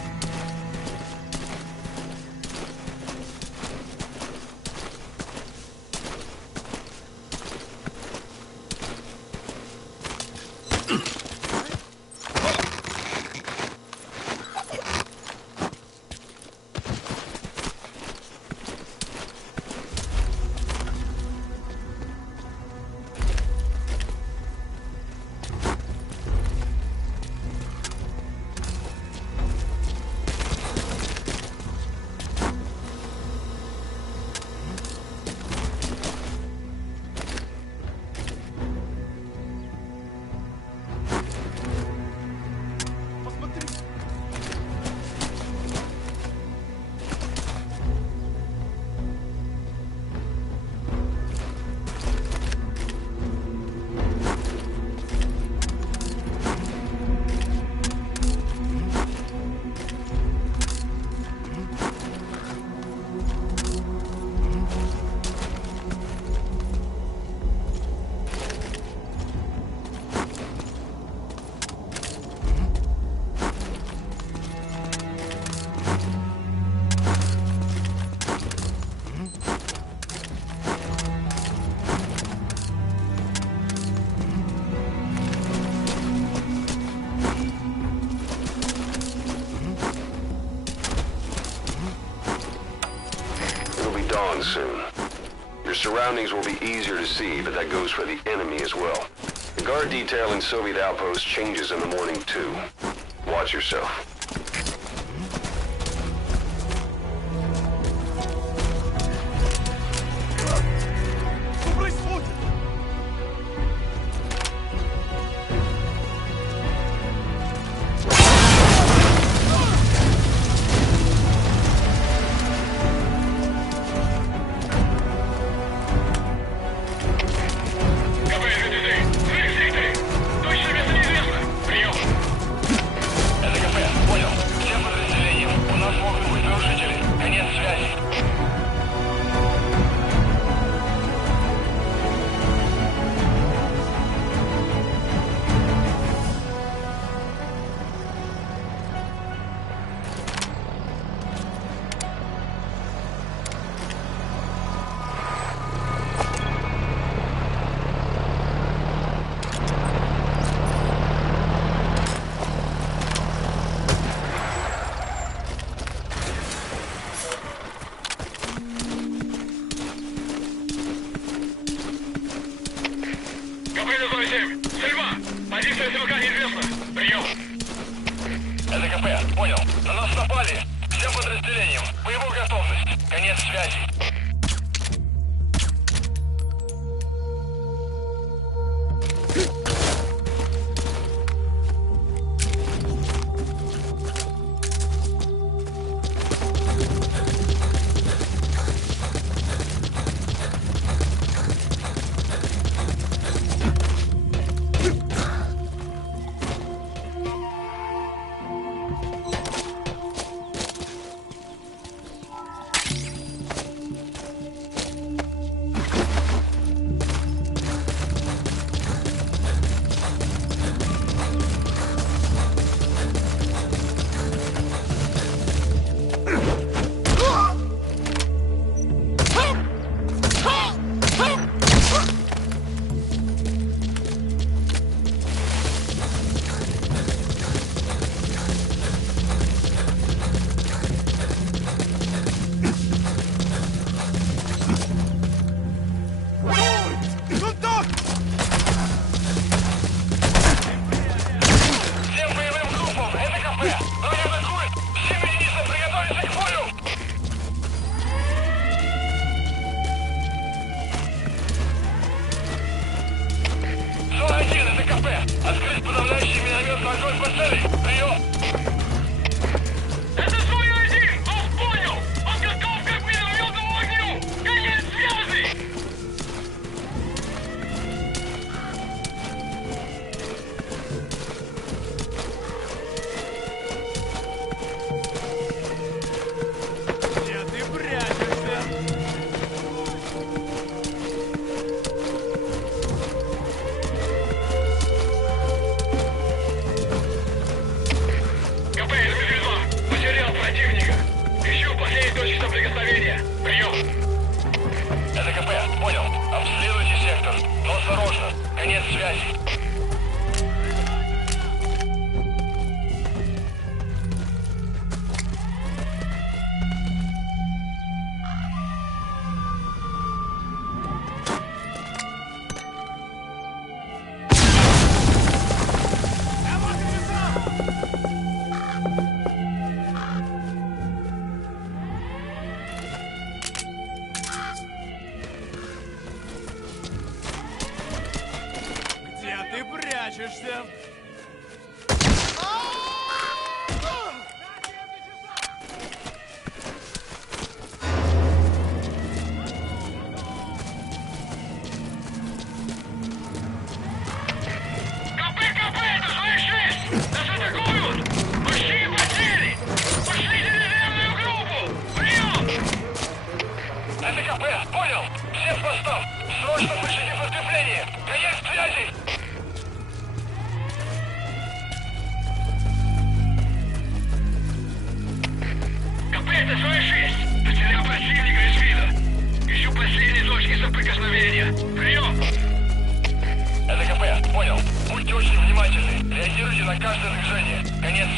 Soon. Your surroundings will be easier to see, but that goes for the enemy as well. The guard detail in Soviet outposts changes in the morning too. Watch yourself. Конец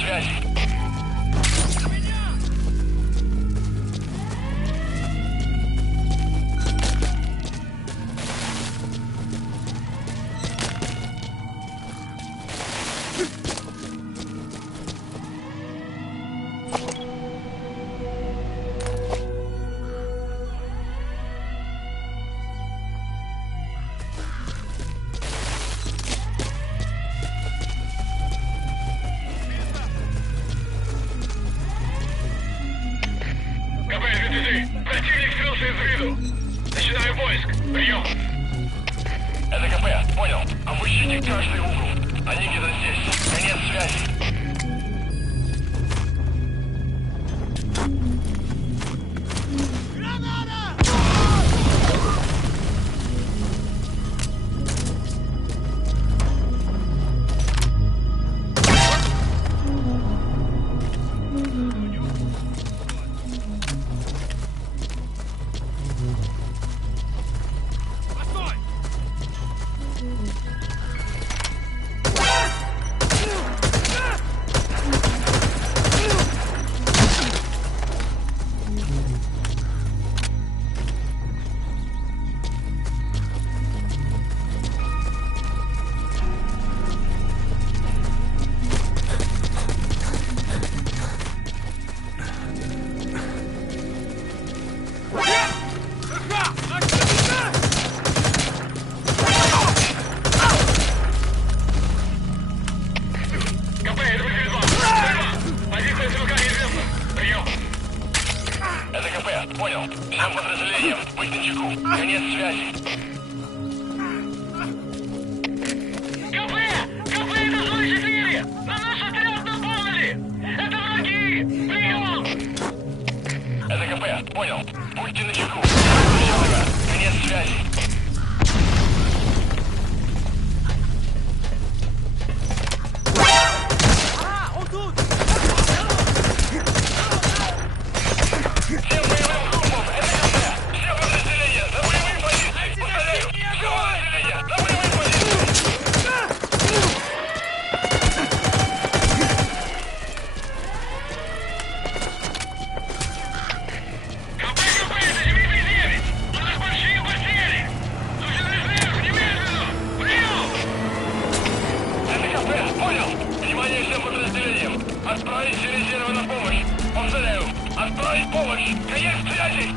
связи. Противник скрылся из виду. Начинаю поиск. Прием. Это КП. Понял. Обыщите каждый угол. Они где-то здесь. Конец связи. Понял. Всем подразделениям. Быть начеку. Конец связи. КП! КП, это зона 4! На наш отряд напали! Это враги! Прием! Это КП. Понял. Будьте начеку. Конец связи. Отправить все резервы на помощь! Повторяю! Отправить помощь! Конец связи!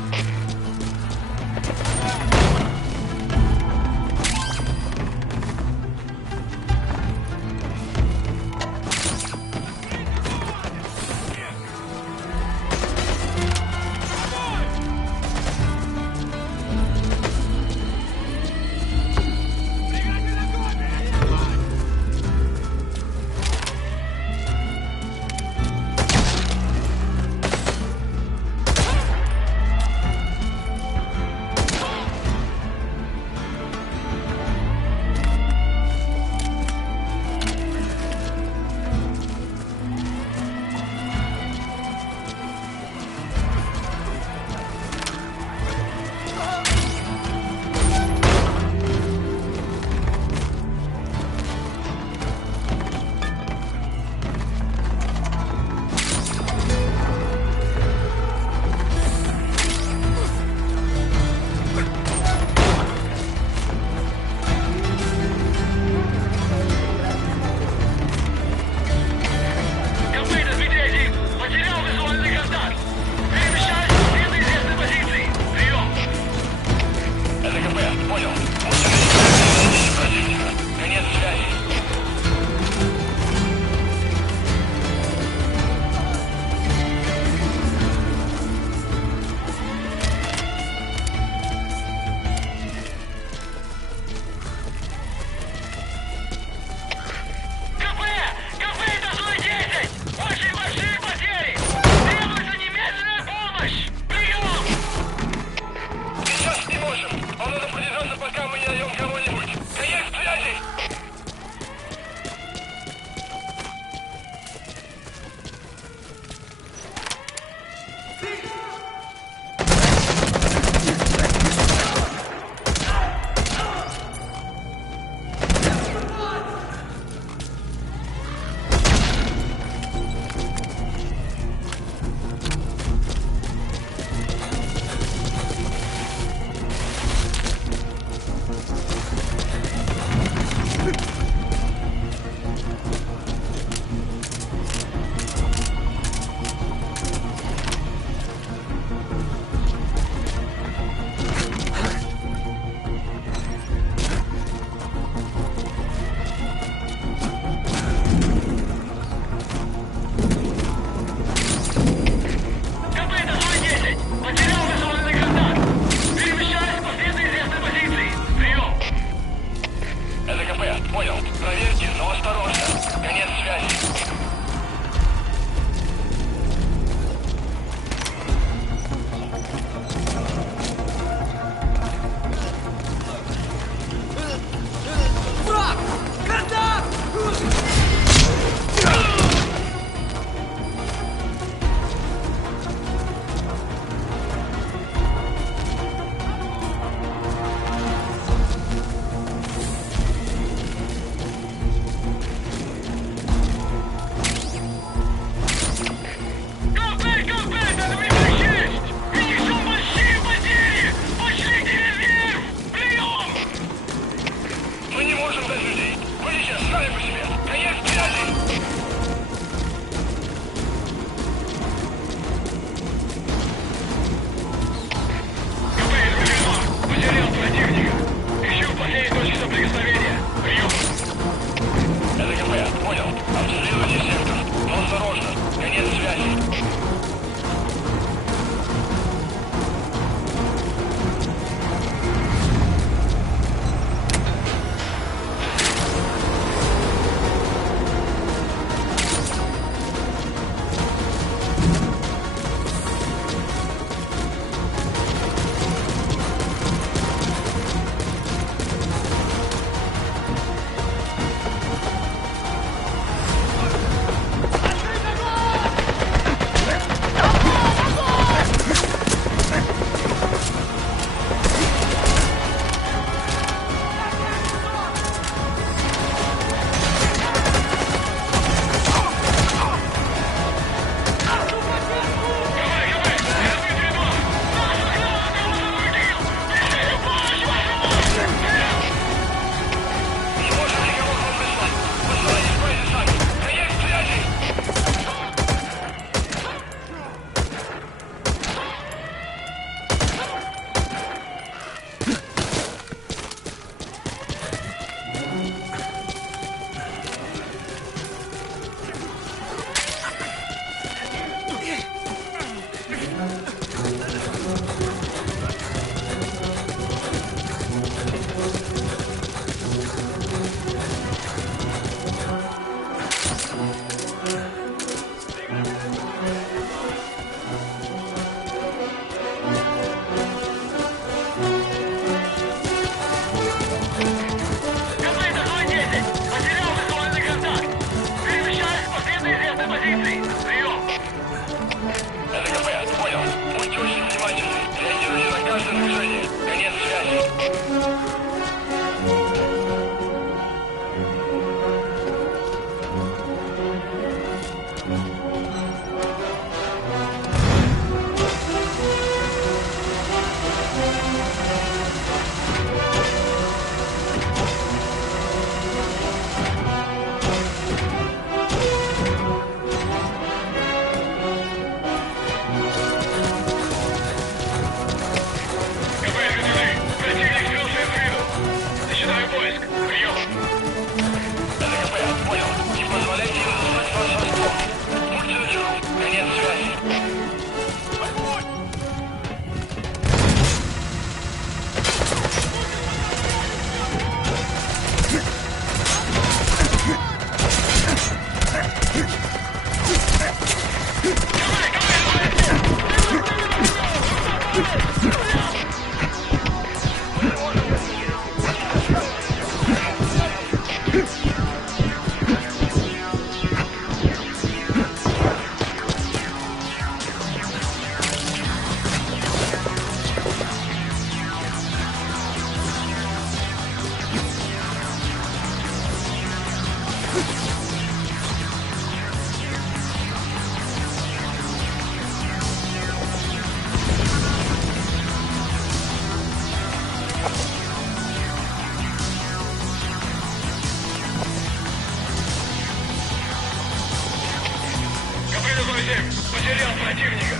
Потерял противника.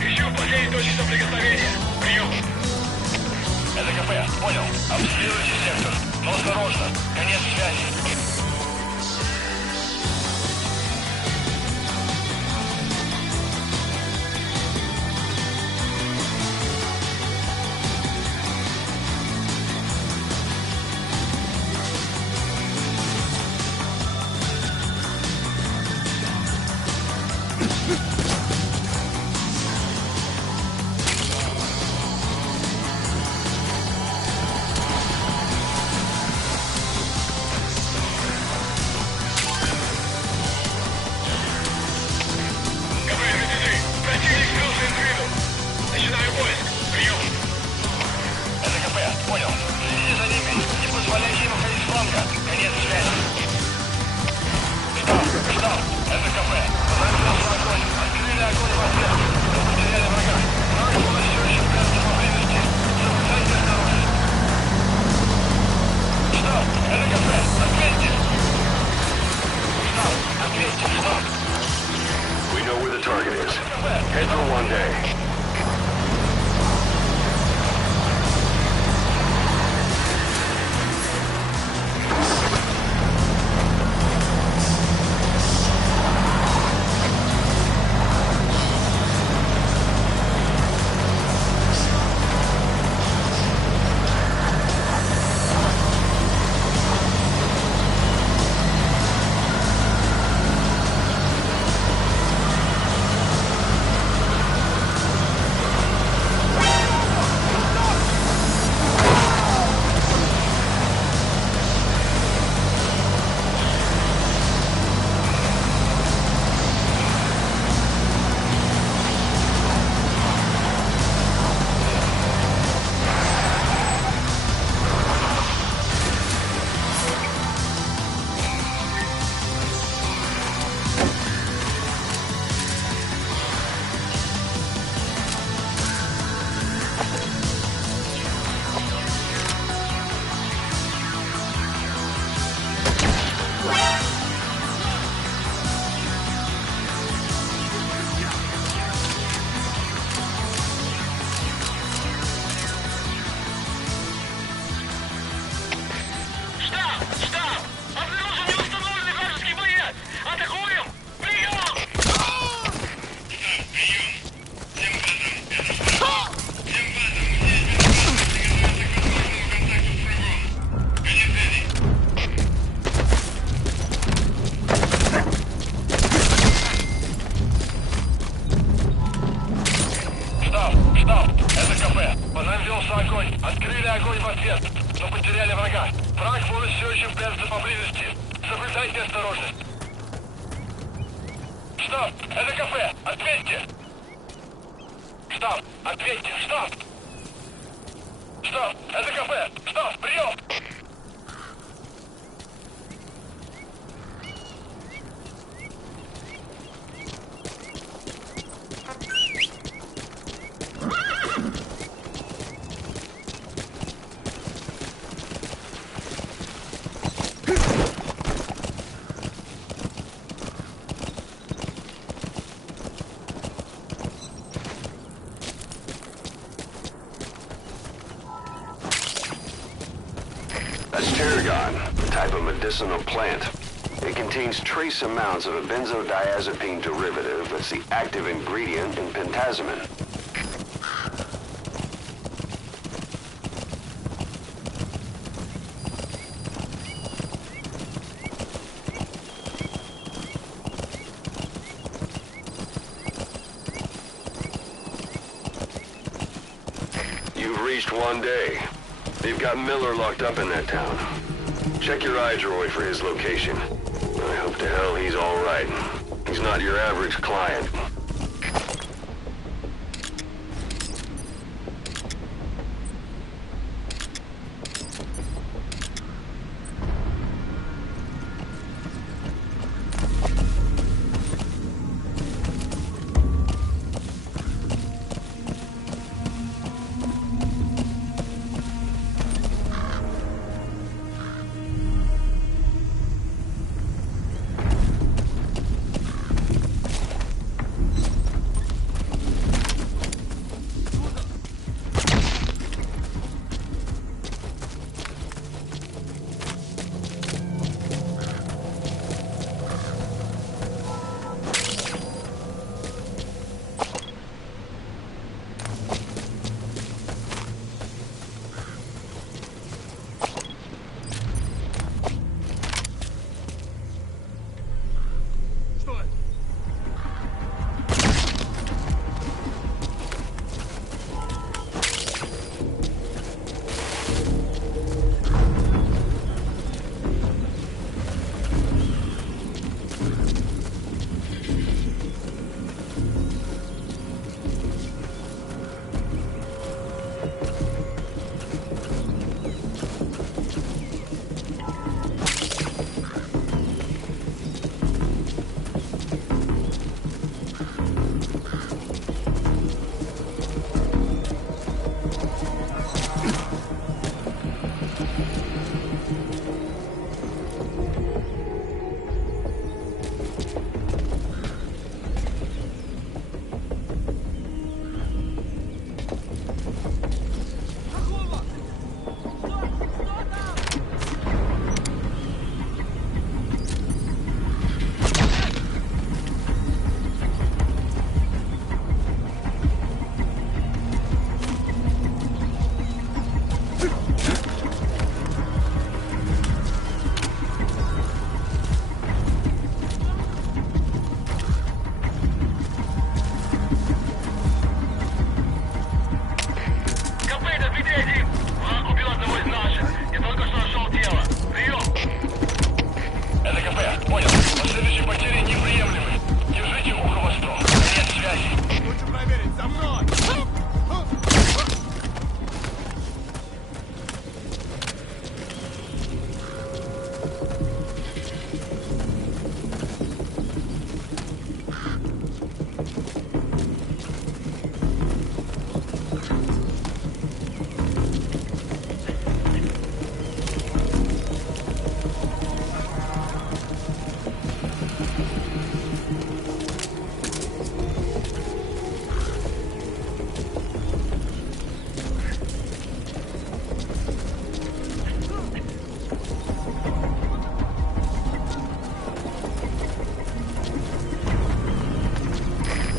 Ищу последнюю точку соприкосновения. Прием. Это КП. Понял. Обследуйте сектор. Но осторожно. Конец связи. We know where the target is. Head for one day. Открыли огонь в ответ, но потеряли врага. Враг может все еще прятаться поблизости. Соблюдайте осторожность. Штаб, это кафе. Ответьте. Штаб, ответьте. Штаб. Штаб, это кафе. Штаб, прием. That's tarragon, a type of medicinal plant. It contains trace amounts of a benzodiazepine derivative that's the active ingredient in pentazimine. you've reached one day. They've got Miller locked up in that town. Check your iDroid for his location. I hope to hell he's all right. He's not your average client.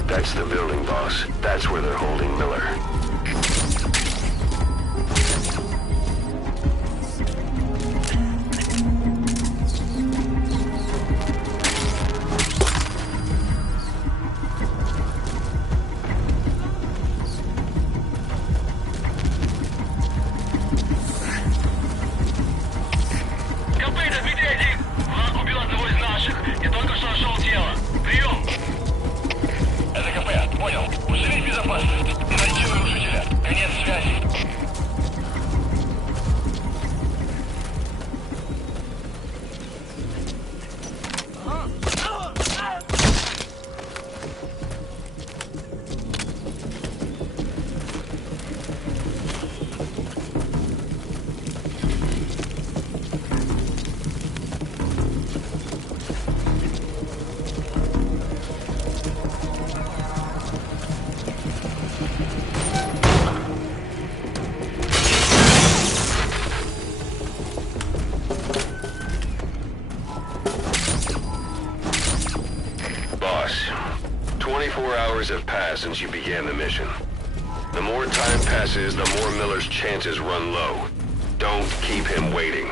That's the building, boss. That's where they're holding Miller. Have passed since you began the mission. The more time passes, the more Miller's chances run low. Don't keep him waiting.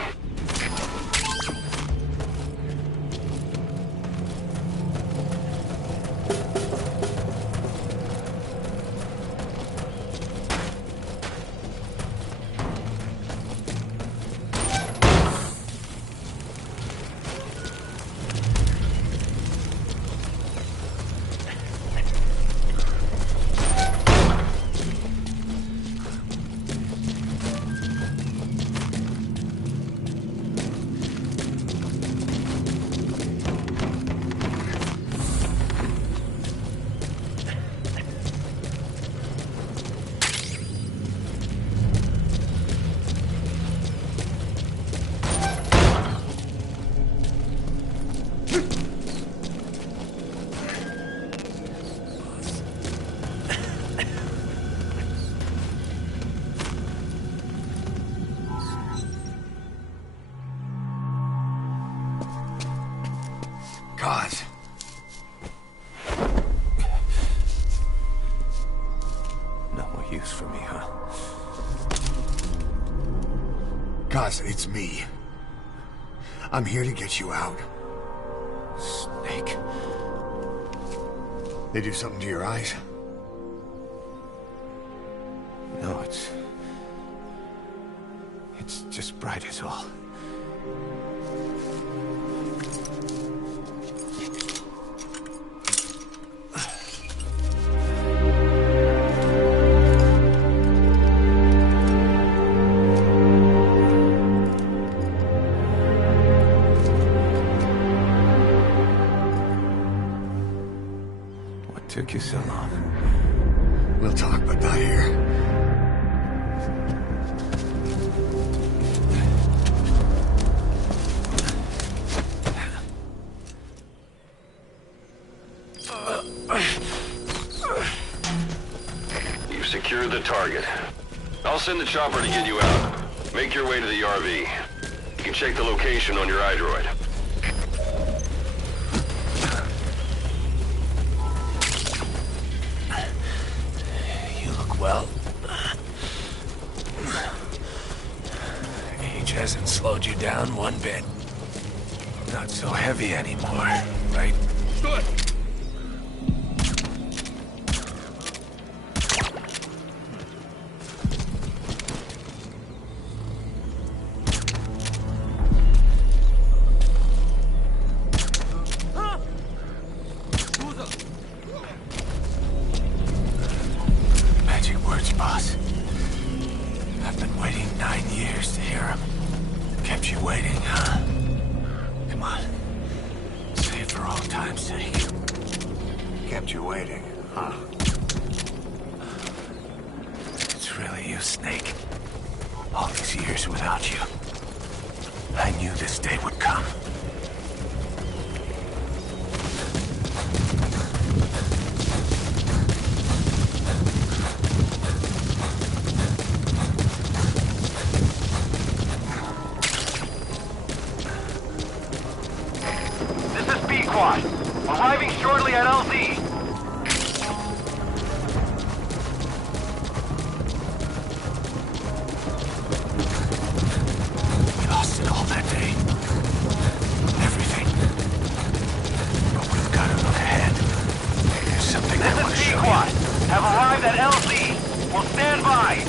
use for me, huh? Cuz, it's me. I'm here to get you out. Snake. They do something to your eyes? No, it's just bright as all. Took you so long. We'll talk, but not here. You've secured the target. I'll send the chopper to get you out. Make your way to the RV. You can check the location on your iDroid. Well, age hasn't slowed you down one bit. Not so heavy anymore, right? Good. Boss. I've been waiting 9 years to hear him. Kept you waiting, huh? Come on. Say it for all time's sake. Kept you waiting, huh? It's really you, Snake. All these years without you. I knew this day would come. Arriving shortly at LZ. We lost it all that day. Everything. But we've got to look ahead. There's something I want to show you. Have arrived at LZ. We'll stand by.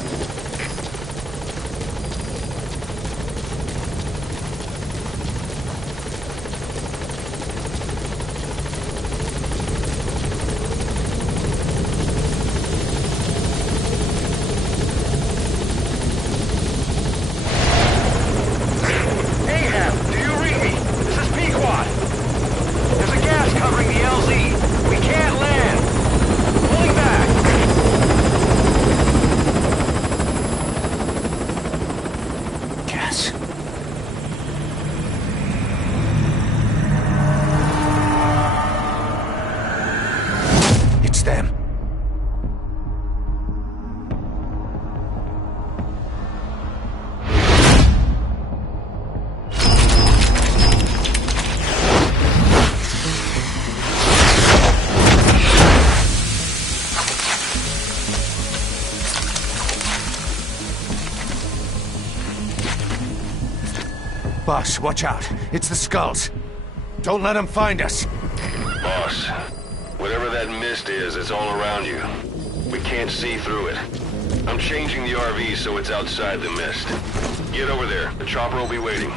Boss, watch out. It's the skulls. Don't let them find us. Boss, whatever that mist is, it's all around you. We can't see through it. I'm changing the RV so it's outside the mist. Get over there. The chopper will be waiting.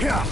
Here!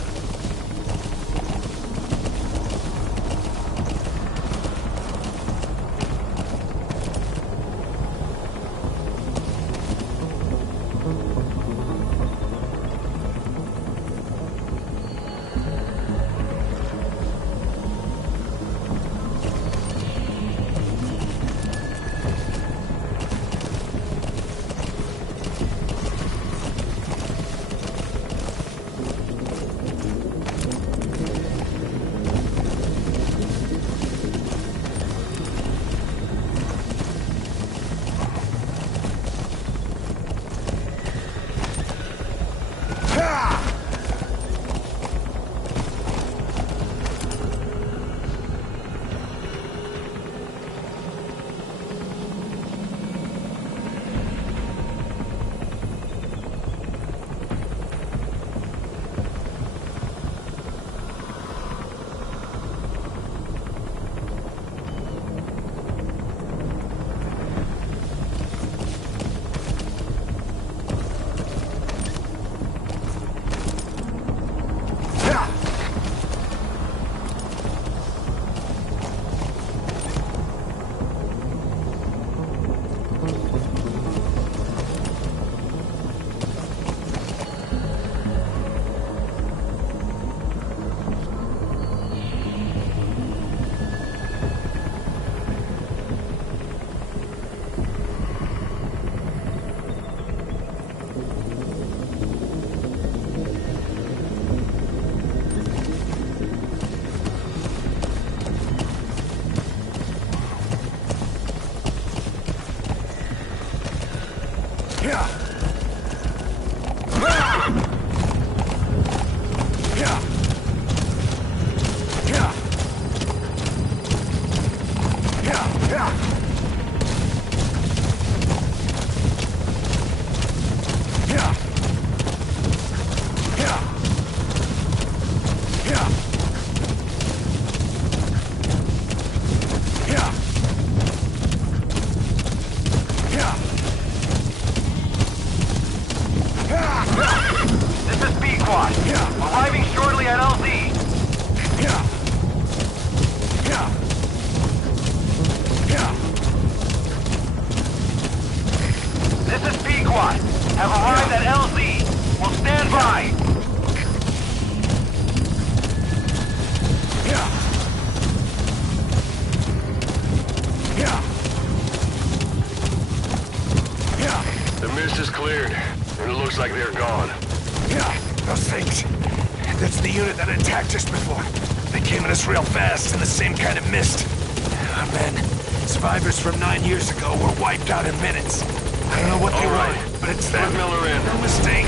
From 9 years ago were wiped out in minutes. I don't know what they want, but it's them. Put Miller in. No mistake.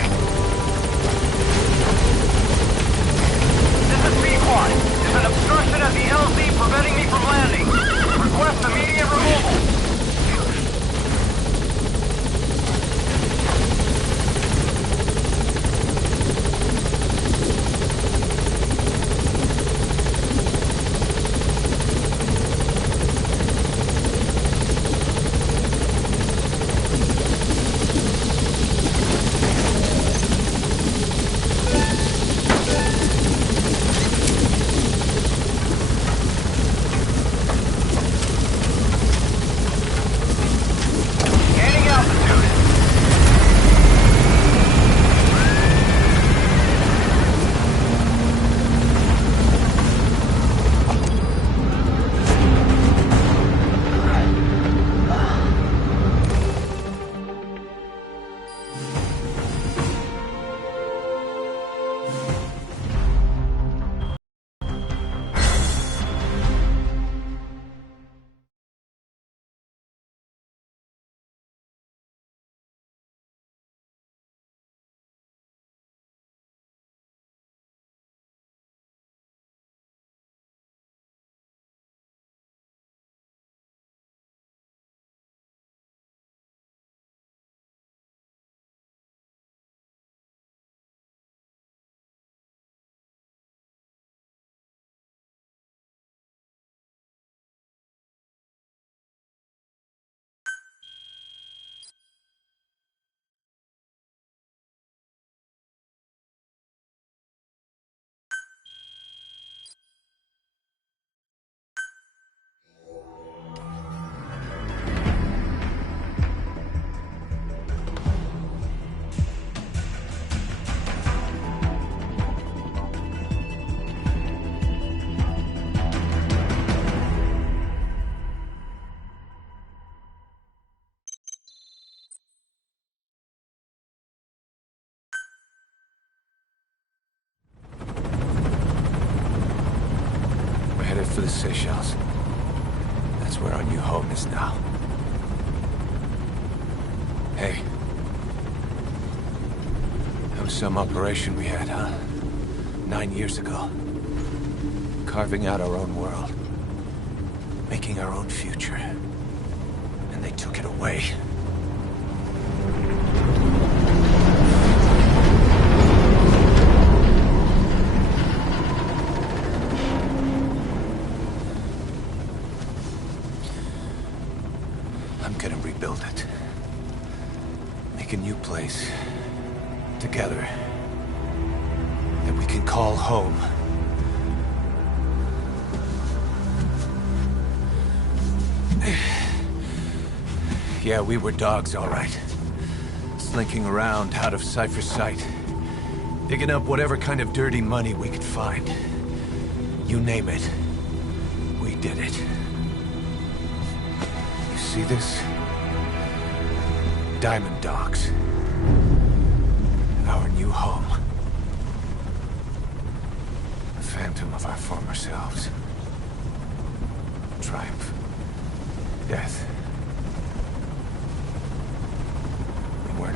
This is P-Quad. There's an obstruction at the LZ preventing me from landing. Request immediate removal. For the Seychelles. That's where our new home is now. Hey. That was some operation we had, huh? 9 years ago. Carving out our own world. Making our own future. And they took it away. Build it. Make a new place. Together. That we can call home. Yeah, we were dogs, all right. Slinking around out of Cypher's sight. Digging up whatever kind of dirty money we could find. You name it. We did it. You see this? Diamond Docks. Our new home. A phantom of our former selves. Triumph. Death. We weren't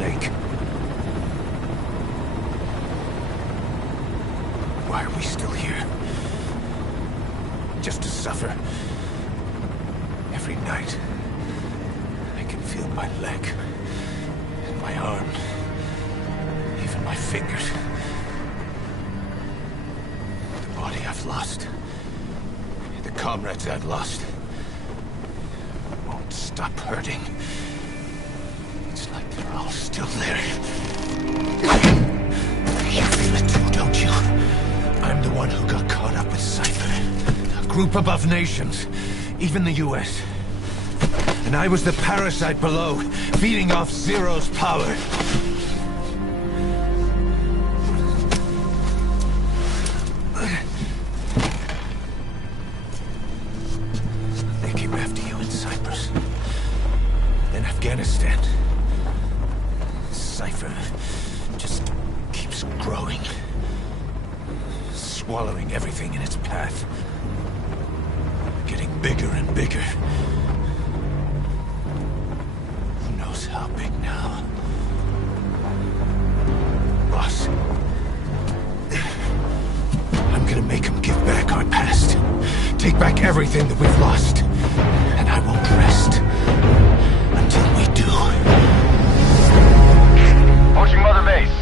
lake. Why are we still here? Just to suffer. Every night, I can feel my leg, and my arm, even my fingers. The body I've lost, the comrades I've lost, won't stop hurting. It's like they're all still there. You feel it too, don't you? I'm the one who got caught up with Cypher. A group above nations, even the US. And I was the parasite below, feeding off Zero's power. They came after you in Cyprus. Then Afghanistan. Cypher just keeps growing. Swallowing everything in its path. Getting bigger and bigger. Who knows how big now? Boss. I'm gonna make him give back our past. Take back everything that we've lost. And I won't rest until we do. Approaching Mother Base.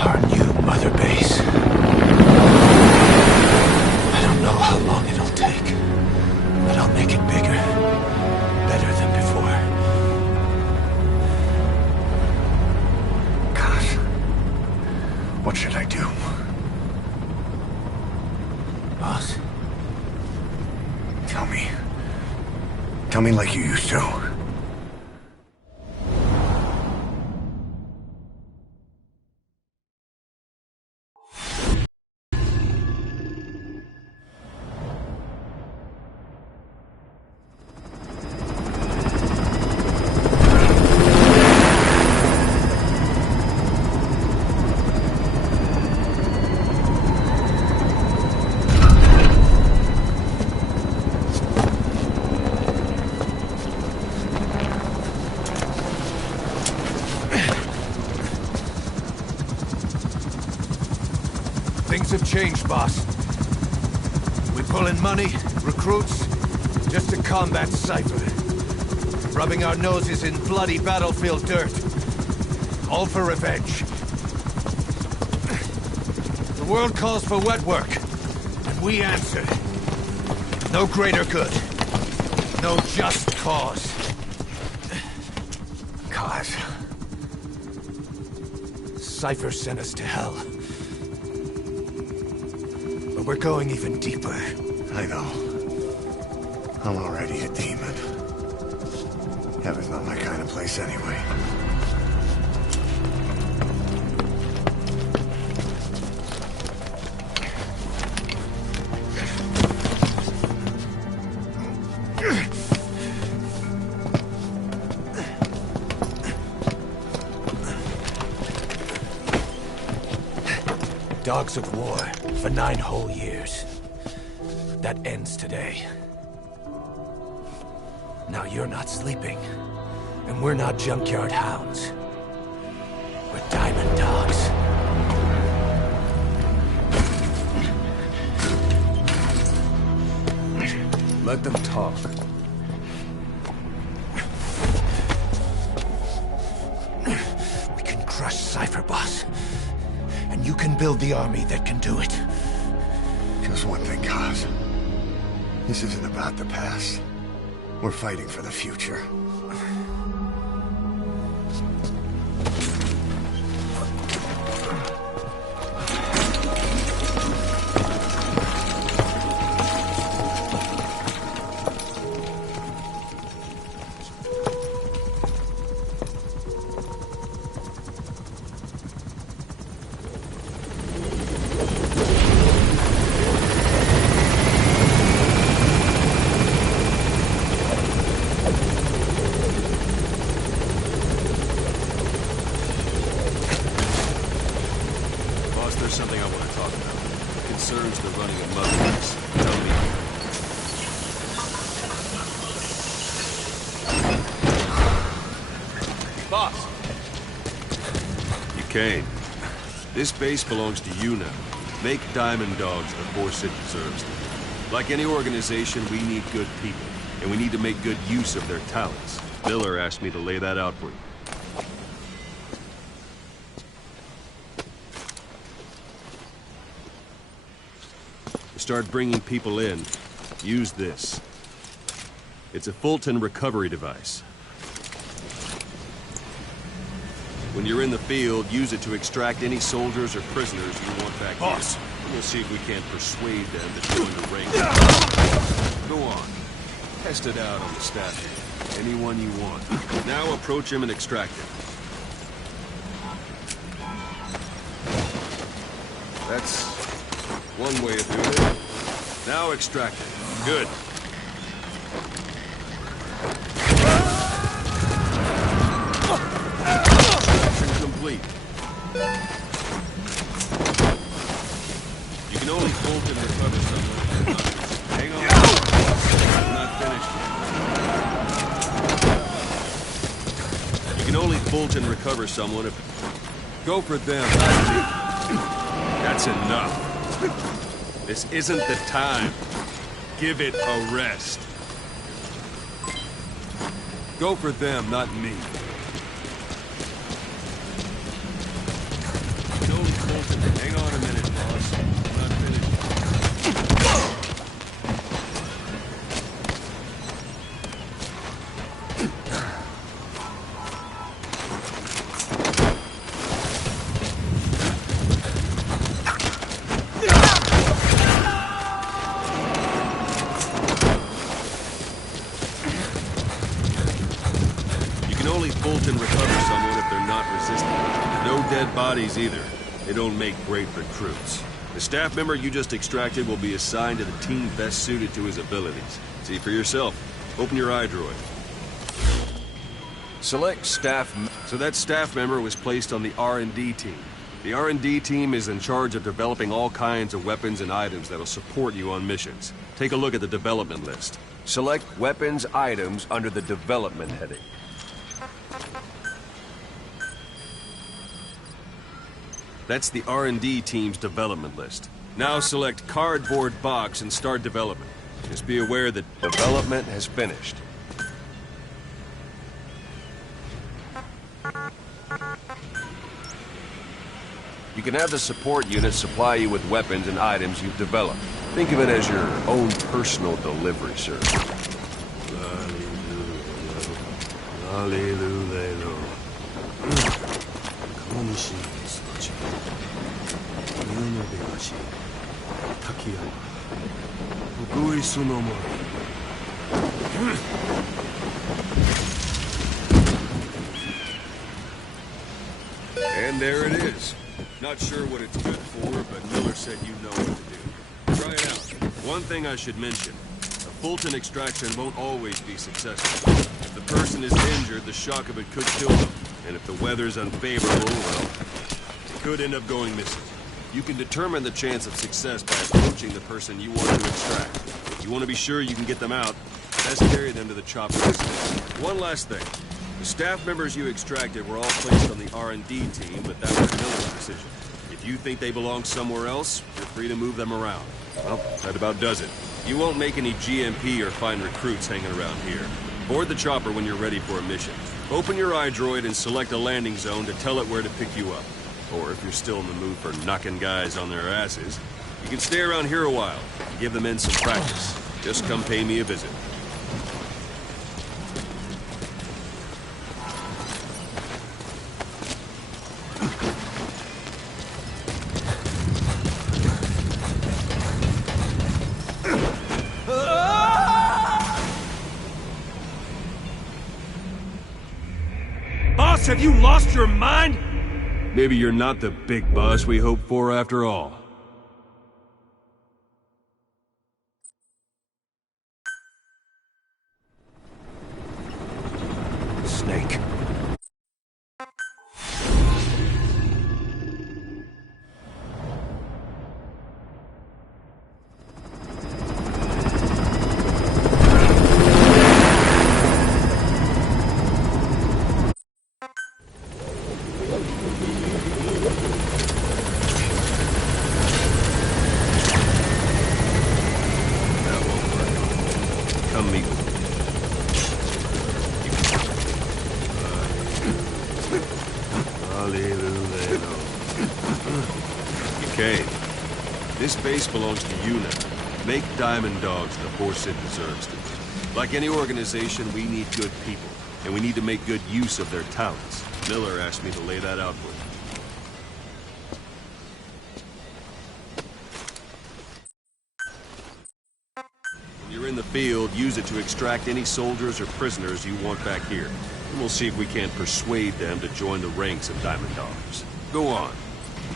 Our new Mother Base. I don't know how long it'll take, but I'll make it bigger. Better than before. Gosh. What should I do? Boss? Tell me. Tell me like you used to. Things have changed, boss. We pull in money, recruits, just to combat Cypher. Rubbing our noses in bloody battlefield dirt. All for revenge. The world calls for wet work, and we answer. No greater good. No just cause. Cause? Cypher sent us to hell. But we're going even deeper. I know. I'm already a demon. Heaven's not my kind of place anyway. Dogs of war for 9 whole years. That ends today. Now you're not sleeping, and we're not junkyard hounds. We're diamond dogs. Let them talk. We can crush Cypher, boss. And you can build the army that can do it. Just one thing, Kaz. This isn't about the past. We're fighting for the future. Boss, there's something I want to talk about. concerns to running a Muzzleloose? Tell me. Boss! You came. This base belongs to you now. Make Diamond Dogs the force it deserves. Like any organization, we need good people, and we need to make good use of their talents. Miller asked me to lay that out for you. To start bringing people in, use this. It's a Fulton recovery device. When you're in the field, use it to extract any soldiers or prisoners you want back here. And we'll see if we can't persuade them to join the ring. Go on. Test it out on the staff here. Anyone you want. Now approach him and extract him. That's one way of doing it. Now extract him. Good. Complete. You can only Fulton recover someone. Hang on. I'm not finished. You can only Fulton recover someone if... Go for them, not me. That's enough. This isn't the time. Give it a rest. Go for them, not me. Hang on a minute, boss. I'm not finished. You can only Fulton recover someone if they're not resistant. No dead bodies either. They don't make great recruits. The staff member you just extracted will be assigned to the team best suited to his abilities. See for yourself. Open your iDroid. Select staff... So that staff member was placed on the R&D team. The R&D team is in charge of developing all kinds of weapons and items that'll support you on missions. Take a look at the development list. Select weapons items under the development heading. That's the R&D team's development list. Now select cardboard box and start development. Just be aware that development has finished. You can have the support unit supply you with weapons and items you've developed. Think of it as your own personal delivery service. And there it is. Not sure what it's good for, but Miller said you know what to do. Try it out. One thing I should mention. A Fulton extraction won't always be successful. If the person is injured, the shock of it could kill them. And if the weather's unfavorable, well, it could end up going missing. You can determine the chance of success by approaching the person you want to extract. If you want to be sure you can get them out, best carry them to the chopper. One last thing. The staff members you extracted were all placed on the R&D team, but that was Miller's decision. If you think they belong somewhere else, you're free to move them around. Well, that about does it. You won't make any GMP or find recruits hanging around here. Board the chopper when you're ready for a mission. Open your iDroid and select a landing zone to tell it where to pick you up. Or if you're still in the mood for knocking guys on their asses, you can stay around here a while and give the men some practice. Just come pay me a visit. Boss, have you lost your mind? Maybe you're not the big boss we hoped for after all. Snake. Okay. This base belongs to you now. Make Diamond Dogs the force it deserves to be. Like any organization, we need good people, and we need to make good use of their talents. Miller asked me to lay that out for you. When you're in the field, use it to extract any soldiers or prisoners you want back here. And we'll see if we can't persuade them to join the ranks of Diamond Dogs. Go on.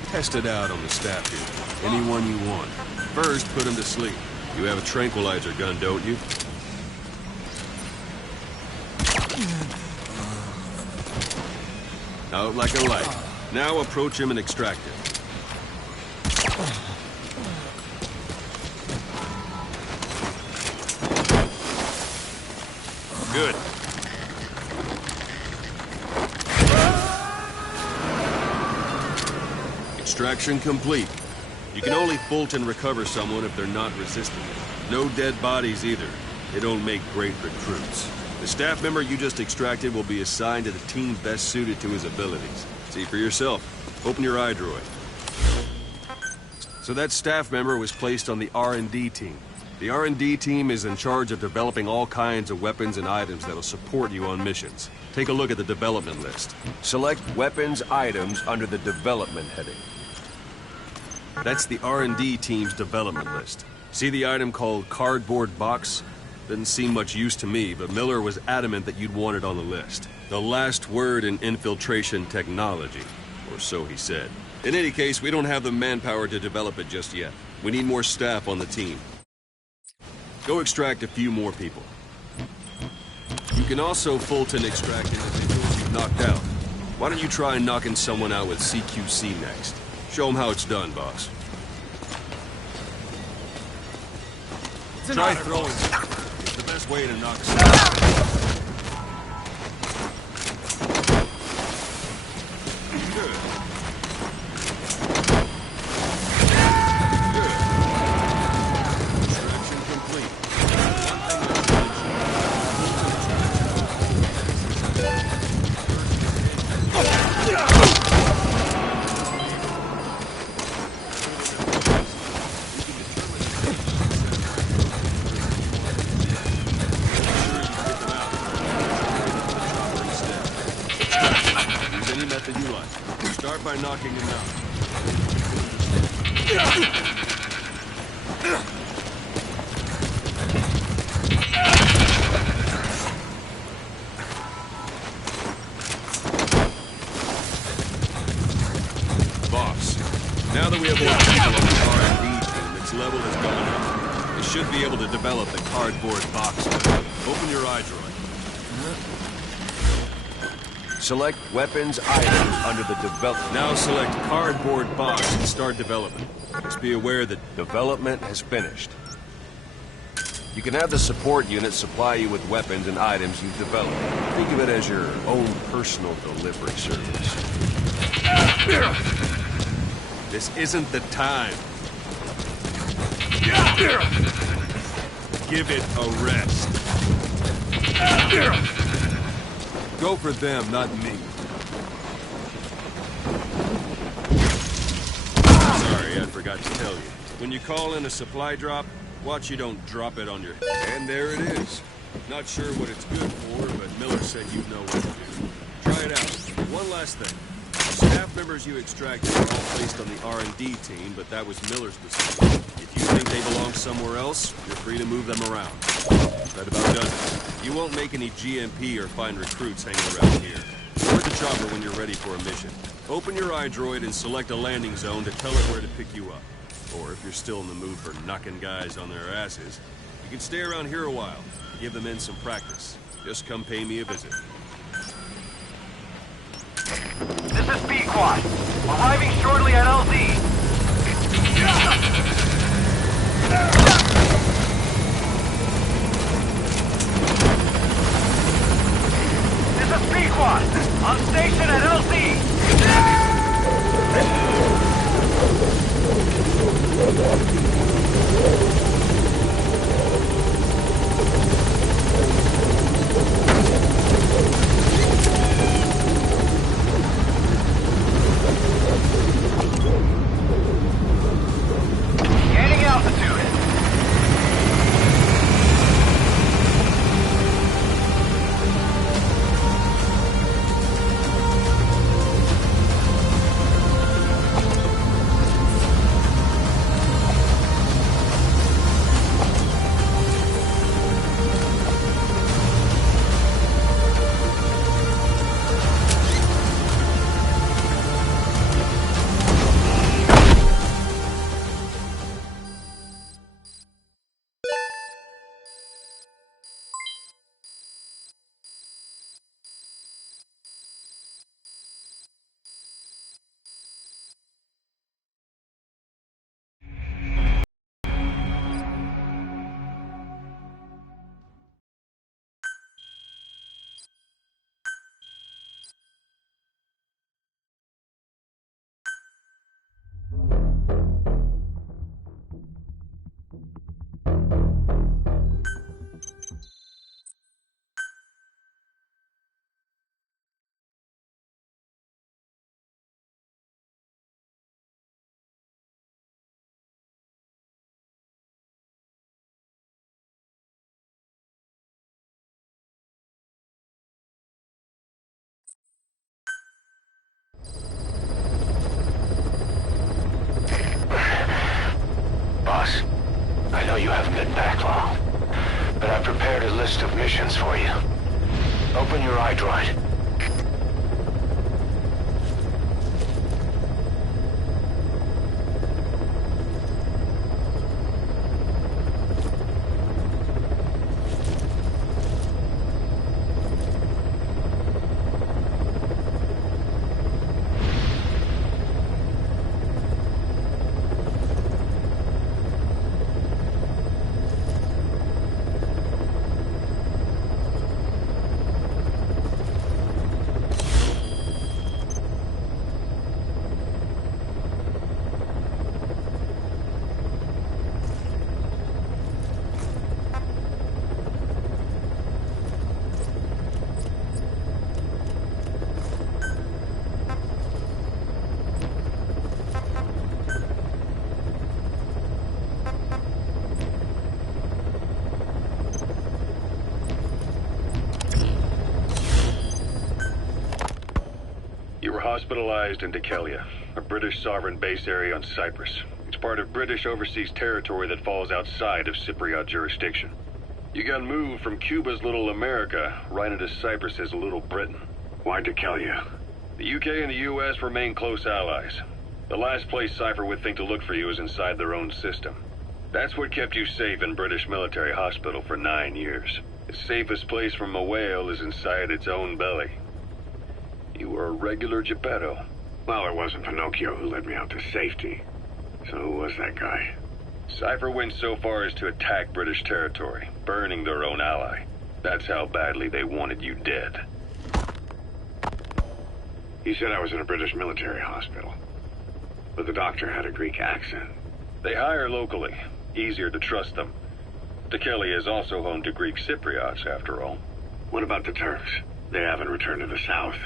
Test it out on the staff here. Anyone you want. First, put them to sleep. You have a tranquilizer gun, don't you? Out like a light. Now approach him and extract him. Good. Extraction complete. You can only Fulton recover someone if they're not resistant. No dead bodies either. They don't make great recruits. The staff member you just extracted will be assigned to the team best suited to his abilities. See for yourself. Open your iDroid. So that staff member was placed on the R&D team. The R&D team is in charge of developing all kinds of weapons and items that'll support you on missions. Take a look at the development list. Select weapons items under the development heading. That's the R&D team's development list. See the item called cardboard box? Didn't seem much use to me, but Miller was adamant that you'd want it on the list. The last word in infiltration technology, or so he said. In any case, we don't have the manpower to develop it just yet. We need more staff on the team. Go extract a few more people. You can also Fulton extract individuals you've knocked out. Why don't you try knocking someone out with CQC next? Show them how it's done, boss. Try throwing. It's the best way to knock someone out. Start by knocking him out. Boss, now that we have more people on the R&D team, its level has gone up. It should be able to develop the cardboard box. Open your iDroid. Select weapons items under the development. Now select cardboard box and start development. Just be aware that development has finished. You can have the support unit supply you with weapons and items you've developed. Think of it as your own personal delivery service. This isn't the time. Give it a rest. Go for them, not me. Sorry, I forgot to tell you. When you call in a supply drop, watch you don't drop it on your head. And there it is. Not sure what it's good for, but Miller said you'd know what to do. Try it out. One last thing. The staff members you extracted are all placed on the R&D team, but that was Miller's decision. If you think they belong somewhere else, you're free to move them around. That about does it. You won't make any GMP or find recruits hanging around here. Board the chopper when you're ready for a mission. Open your iDroid and select a landing zone to tell it where to pick you up. Or if you're still in the mood for knocking guys on their asses, you can stay around here a while. Give the men some practice. Just come pay me a visit. This is B-Quad. Arriving shortly at LZ. This is B-Quad. On station at LZ. haven't been back long, but I've prepared a list of missions for you. Open your iDroid. Hospitalized in Dikelia, a British sovereign base area on Cyprus. It's part of British overseas territory that falls outside of Cypriot jurisdiction. You got moved from Cuba's Little America right into Cyprus's Little Britain. Why Dikelia? The UK and the US remain close allies. The last place Cypher would think to look for you is inside their own system. That's what kept you safe in British military hospital for 9 years. The safest place from a whale is inside its own belly. You were a regular Geppetto. Well, it wasn't Pinocchio who led me out to safety. So who was that guy? Cypher went so far as to attack British territory, burning their own ally. That's how badly they wanted you dead. He said I was in a British military hospital. But the doctor had a Greek accent. They hire locally. Easier to trust them. Dikelia is also home to Greek Cypriots, after all. What about the Turks? They haven't returned to the south.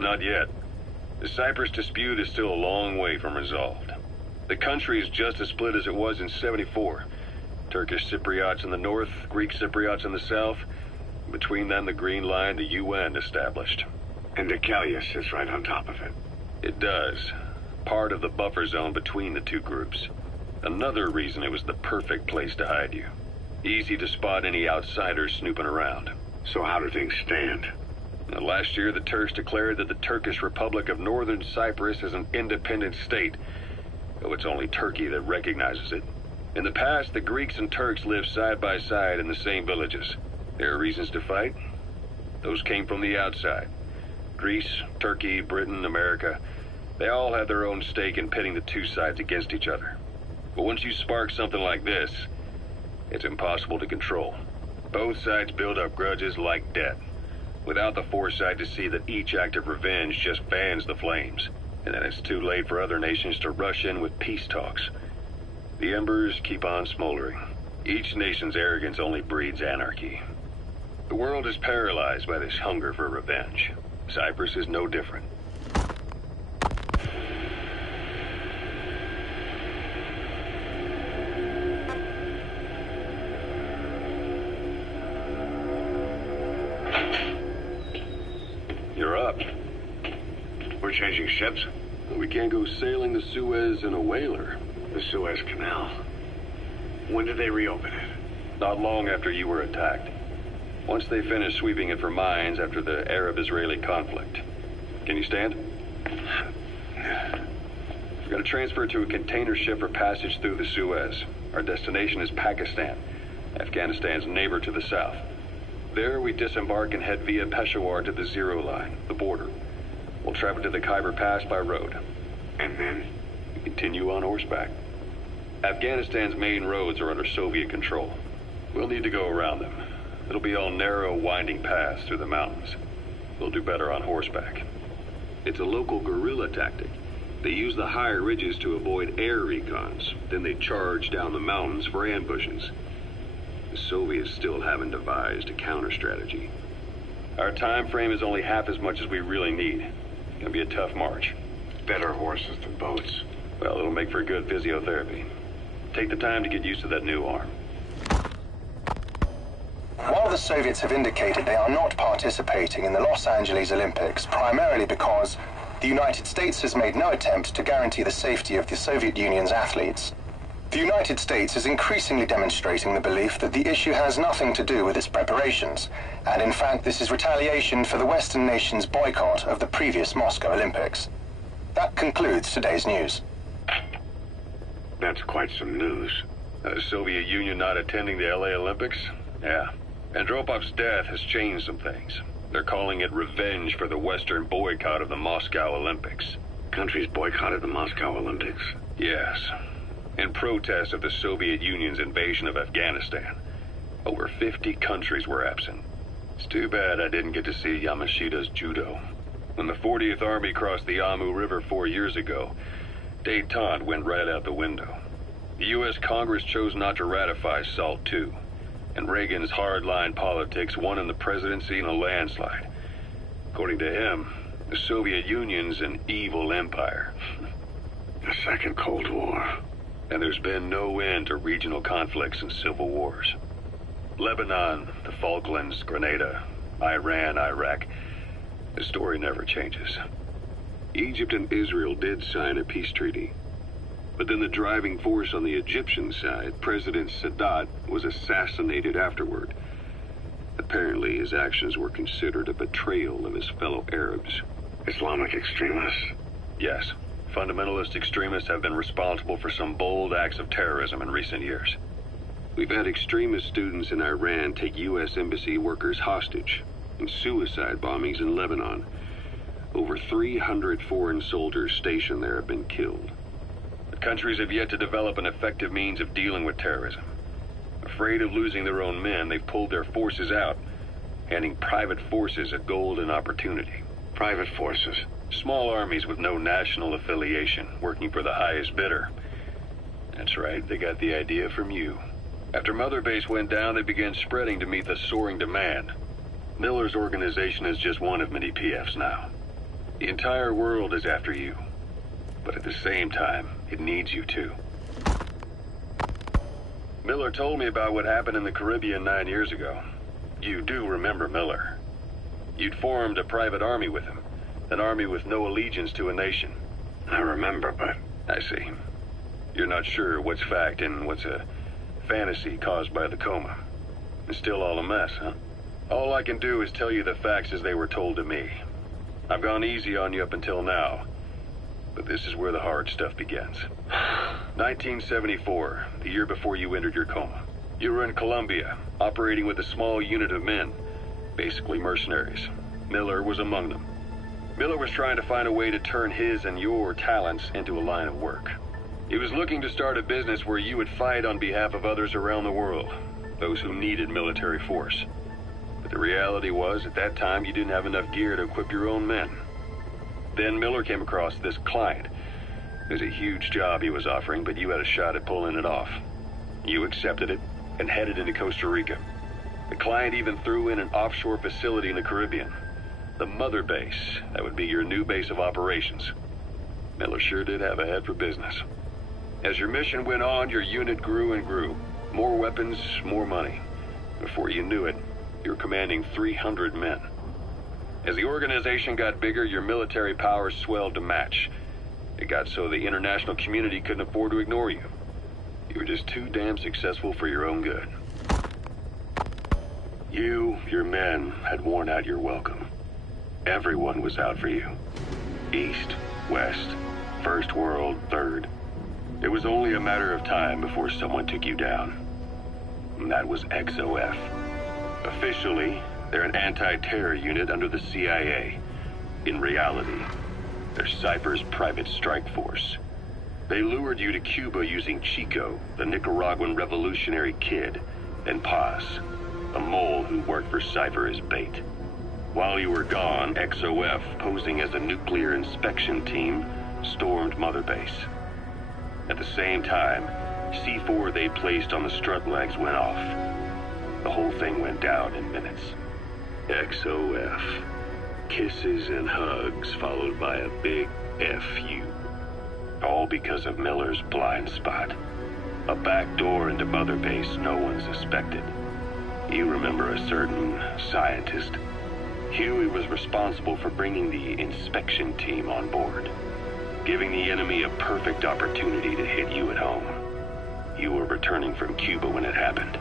Not yet. The Cyprus dispute is still a long way from resolved. The country is just as split as it was in '74. Turkish Cypriots in the north, Greek Cypriots in the south. Between them, the Green Line, the UN established. And Dikelia sits right on top of it. It does. Part of the buffer zone between the two groups. Another reason it was the perfect place to hide you. Easy to spot any outsiders snooping around. So how do things stand? Now, last year, the Turks declared that the Turkish Republic of Northern Cyprus is an independent state, though it's only Turkey that recognizes it. In the past, the Greeks and Turks lived side by side in the same villages. There are reasons to fight. Those came from the outside. Greece, Turkey, Britain, America, they all had their own stake in pitting the two sides against each other. But once you spark something like this, it's impossible to control. Both sides build up grudges like debt, without the foresight to see that each act of revenge just fans the flames, and then it's too late for other nations to rush in with peace talks. The embers keep on smoldering. Each nation's arrogance only breeds anarchy. The world is paralyzed by this hunger for revenge. Cyprus is no different. You're up. We're changing ships? We can't go sailing the Suez in a whaler. The Suez Canal. When did they reopen it? Not long after you were attacked. Once they finished sweeping it for mines after the Arab-Israeli conflict. Can you stand? We're going to transfer to a container ship for passage through the Suez. Our destination is Pakistan, Afghanistan's neighbor to the south. There, we disembark and head via Peshawar to the Zero Line, the border. We'll travel to the Khyber Pass by road. And then? We continue on horseback. Afghanistan's main roads are under Soviet control. We'll need to go around them. It'll be all narrow, winding paths through the mountains. We'll do better on horseback. It's a local guerrilla tactic. They use the higher ridges to avoid air recons. Then they charge down the mountains for ambushes. The Soviets still haven't devised a counter-strategy. Our time frame is only half as much as we really need. It's gonna be a tough march. Better horses than boats. Well, it'll make for good physiotherapy. Take the time to get used to that new arm. While the Soviets have indicated they are not participating in the Los Angeles Olympics, primarily because the United States has made no attempt to guarantee the safety of the Soviet Union's athletes, The United States is increasingly demonstrating the belief that the issue has nothing to do with its preparations, and in fact this is retaliation for the Western nations' boycott of the previous Moscow Olympics. That concludes today's news. That's quite some news. The Soviet Union not attending the LA Olympics? Yeah. Andropov's death has changed some things. They're calling it revenge for the Western boycott of the Moscow Olympics. Countries boycotted the Moscow Olympics? Yes. In protest of the Soviet Union's invasion of Afghanistan. Over 50 countries were absent. It's too bad I didn't get to see Yamashita's judo. When the 40th Army crossed the Amu River 4 years ago, détente went right out the window. The U.S. Congress chose not to ratify SALT II, and Reagan's hardline politics won in the presidency in a landslide. According to him, the Soviet Union's an evil empire. The Second Cold War. And there's been no end to regional conflicts and civil wars. Lebanon, the Falklands, Grenada, Iran, Iraq. The story never changes. Egypt and Israel did sign a peace treaty. But then the driving force on the Egyptian side, President Sadat, was assassinated afterward. Apparently his actions were considered a betrayal of his fellow Arabs. Islamic extremists? Yes. Fundamentalist extremists have been responsible for some bold acts of terrorism in recent years. We've had extremist students in Iran take U.S. embassy workers hostage, and suicide bombings in Lebanon. Over 300 foreign soldiers stationed there have been killed. The countries have yet to develop an effective means of dealing with terrorism. Afraid of losing their own men, they've pulled their forces out, handing private forces a golden opportunity. Private forces? Small armies with no national affiliation, working for the highest bidder. That's right, they got the idea from you. After Mother Base went down, they began spreading to meet the soaring demand. Miller's organization is just one of many PFs now. The entire world is after you. But at the same time, it needs you too. Miller told me about what happened in the Caribbean 9 years ago. You do remember Miller. You'd formed a private army with him. An army with no allegiance to a nation. I remember, but... I see. You're not sure what's fact and what's a fantasy caused by the coma. It's still all a mess, huh? All I can do is tell you the facts as they were told to me. I've gone easy on you up until now. But this is where the hard stuff begins. 1974, the year before you entered your coma. You were in Colombia, operating with a small unit of men. Basically mercenaries. Miller was among them. Miller was trying to find a way to turn his and your talents into a line of work. He was looking to start a business where you would fight on behalf of others around the world, those who needed military force. But the reality was, at that time, you didn't have enough gear to equip your own men. Then Miller came across this client. It was a huge job he was offering, but you had a shot at pulling it off. You accepted it and headed into Costa Rica. The client even threw in an offshore facility in the Caribbean. The Mother Base, that would be your new base of operations. Miller sure did have a head for business. As your mission went on, your unit grew and grew. More weapons, more money. Before you knew it, you were commanding 300 men. As the organization got bigger, your military powers swelled to match. It got so the international community couldn't afford to ignore you. You were just too damn successful for your own good. You, your men, had worn out your welcome. Everyone was out for you. East, West, First World, Third. It was only a matter of time before someone took you down. And that was XOF. Officially, they're an anti-terror unit under the CIA. In reality, they're Cypher's private strike force. They lured you to Cuba using Chico, the Nicaraguan revolutionary kid, and Paz, a mole who worked for Cypher as bait. While you were gone, XOF, posing as a nuclear inspection team, stormed Mother Base. At the same time, C4 they placed on the strut legs went off. The whole thing went down in minutes. XOF. Kisses and hugs followed by a big FU. All because of Miller's blind spot. A back door into Mother Base no one suspected. You remember a certain scientist. Huey was responsible for bringing the inspection team on board, giving the enemy a perfect opportunity to hit you at home. You were returning from Cuba when it happened.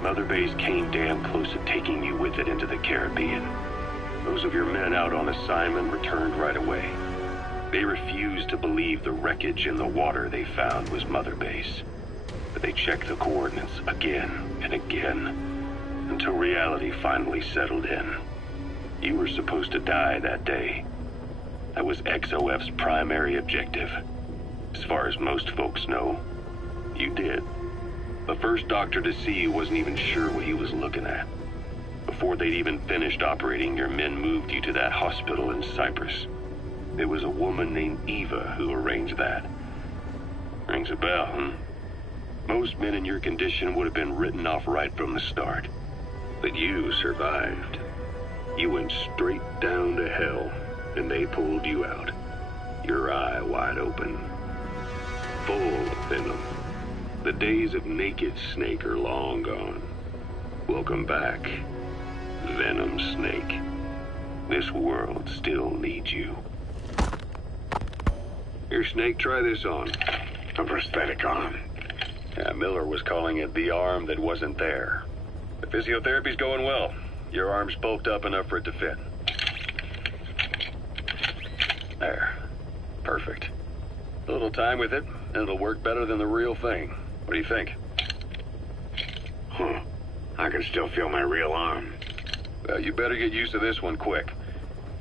Mother Base came damn close to taking you with it into the Caribbean. Those of your men out on assignment returned right away. They refused to believe the wreckage in the water they found was Mother Base. But they checked the coordinates again and again, until reality finally settled in. You were supposed to die that day. That was XOF's primary objective. As far as most folks know, you did. The first doctor to see you wasn't even sure what he was looking at. Before they'd even finished operating, your men moved you to that hospital in Cyprus. It was a woman named Eva who arranged that. Rings a bell, huh? Most men in your condition would have been written off right from the start. But you survived. You went straight down to hell, and they pulled you out. Your eye wide open. Full of venom. The days of naked Snake are long gone. Welcome back, Venom Snake. This world still needs you. Here, Snake, try this on. A prosthetic arm. Yeah, Miller was calling it the arm that wasn't there. The physiotherapy's going well. Your arm's bulked up enough for it to fit. There. Perfect. A little time with it, and it'll work better than the real thing. What do you think? Huh. I can still feel my real arm. Well, you better get used to this one quick.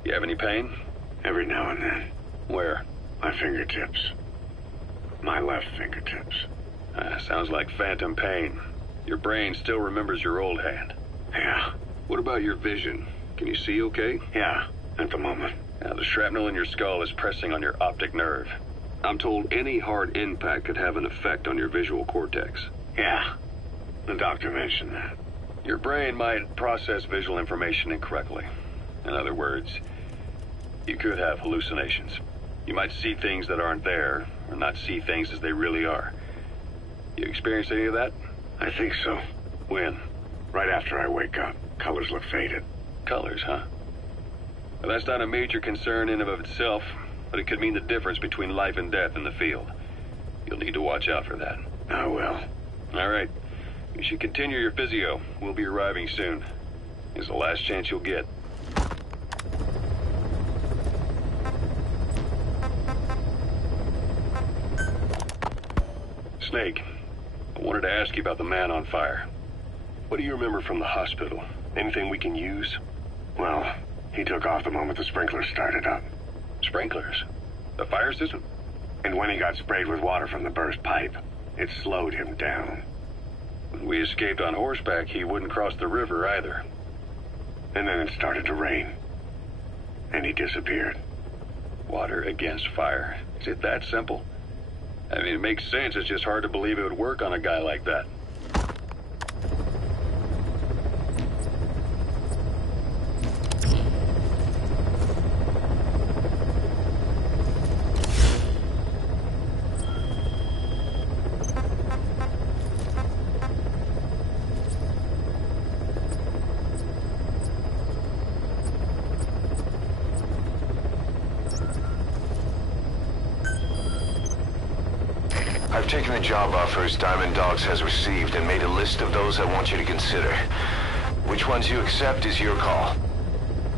You have any pain? Every now and then. Where? My fingertips. My left fingertips. Sounds like phantom pain. Your brain still remembers your old hand. Yeah. What about your vision? Can you see okay? Yeah, at the moment. Now, the shrapnel in your skull is pressing on your optic nerve. I'm told any hard impact could have an effect on your visual cortex. Yeah, the doctor mentioned that. Your brain might process visual information incorrectly. In other words, you could have hallucinations. You might see things that aren't there, or not see things as they really are. You experienced any of that? I think so. When? Right after I wake up. Colors look faded. Colors, huh? Well, that's not a major concern in and of itself, but it could mean the difference between life and death in the field. You'll need to watch out for that. I will. All right. You should continue your physio. We'll be arriving soon. It's the last chance you'll get. Snake, I wanted to ask you about the man on fire. What do you remember from the hospital? Anything we can use? Well, he took off the moment the sprinklers started up. Sprinklers? The fire system? And when he got sprayed with water from the burst pipe, it slowed him down. When we escaped on horseback, he wouldn't cross the river either. And then it started to rain. And he disappeared. Water against fire. Is it that simple? I mean, it makes sense. It's just hard to believe it would work on a guy like that. I've taken the job offers Diamond Dogs has received and made a list of those I want you to consider. Which ones you accept is your call.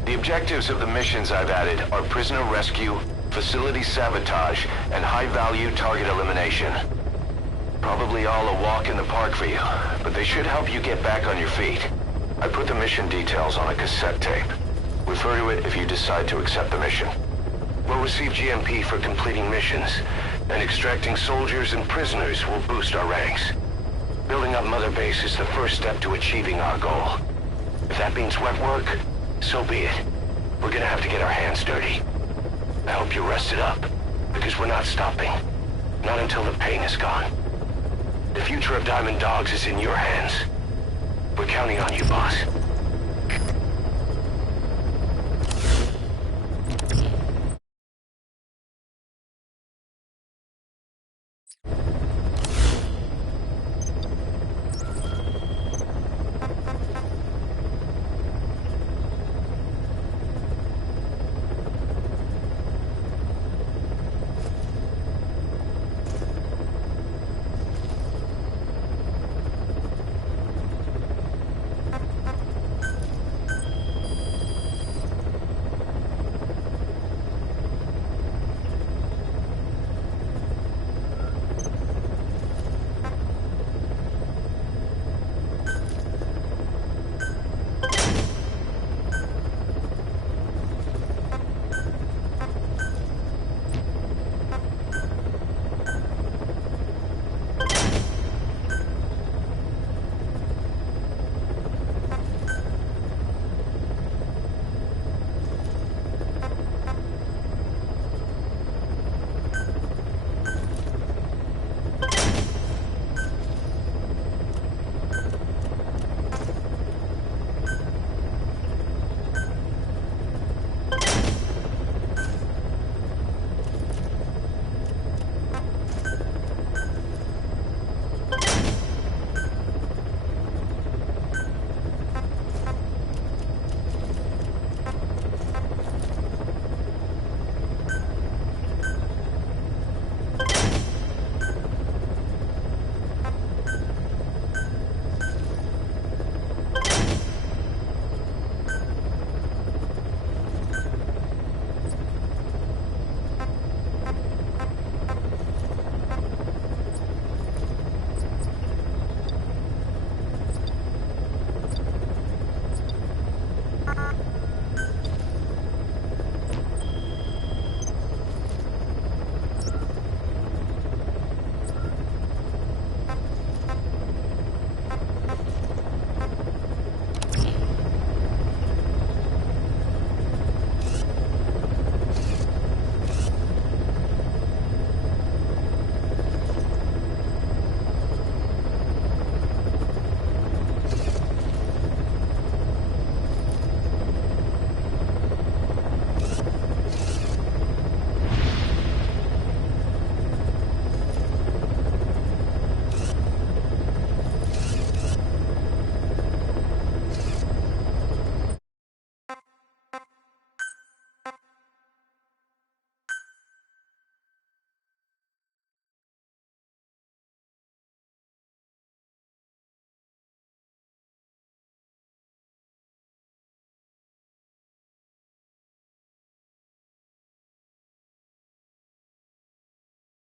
The objectives of the missions I've added are prisoner rescue, facility sabotage, and high-value target elimination. Probably all a walk in the park for you, but they should help you get back on your feet. I put the mission details on a cassette tape. Refer to it if you decide to accept the mission. We'll receive GMP for completing missions, and extracting soldiers and prisoners will boost our ranks. Building up Mother Base is the first step to achieving our goal. If that means wet work, so be it. We're gonna have to get our hands dirty. I hope you're rested up, because we're not stopping. Not until the pain is gone. The future of Diamond Dogs is in your hands. We're counting on you, boss.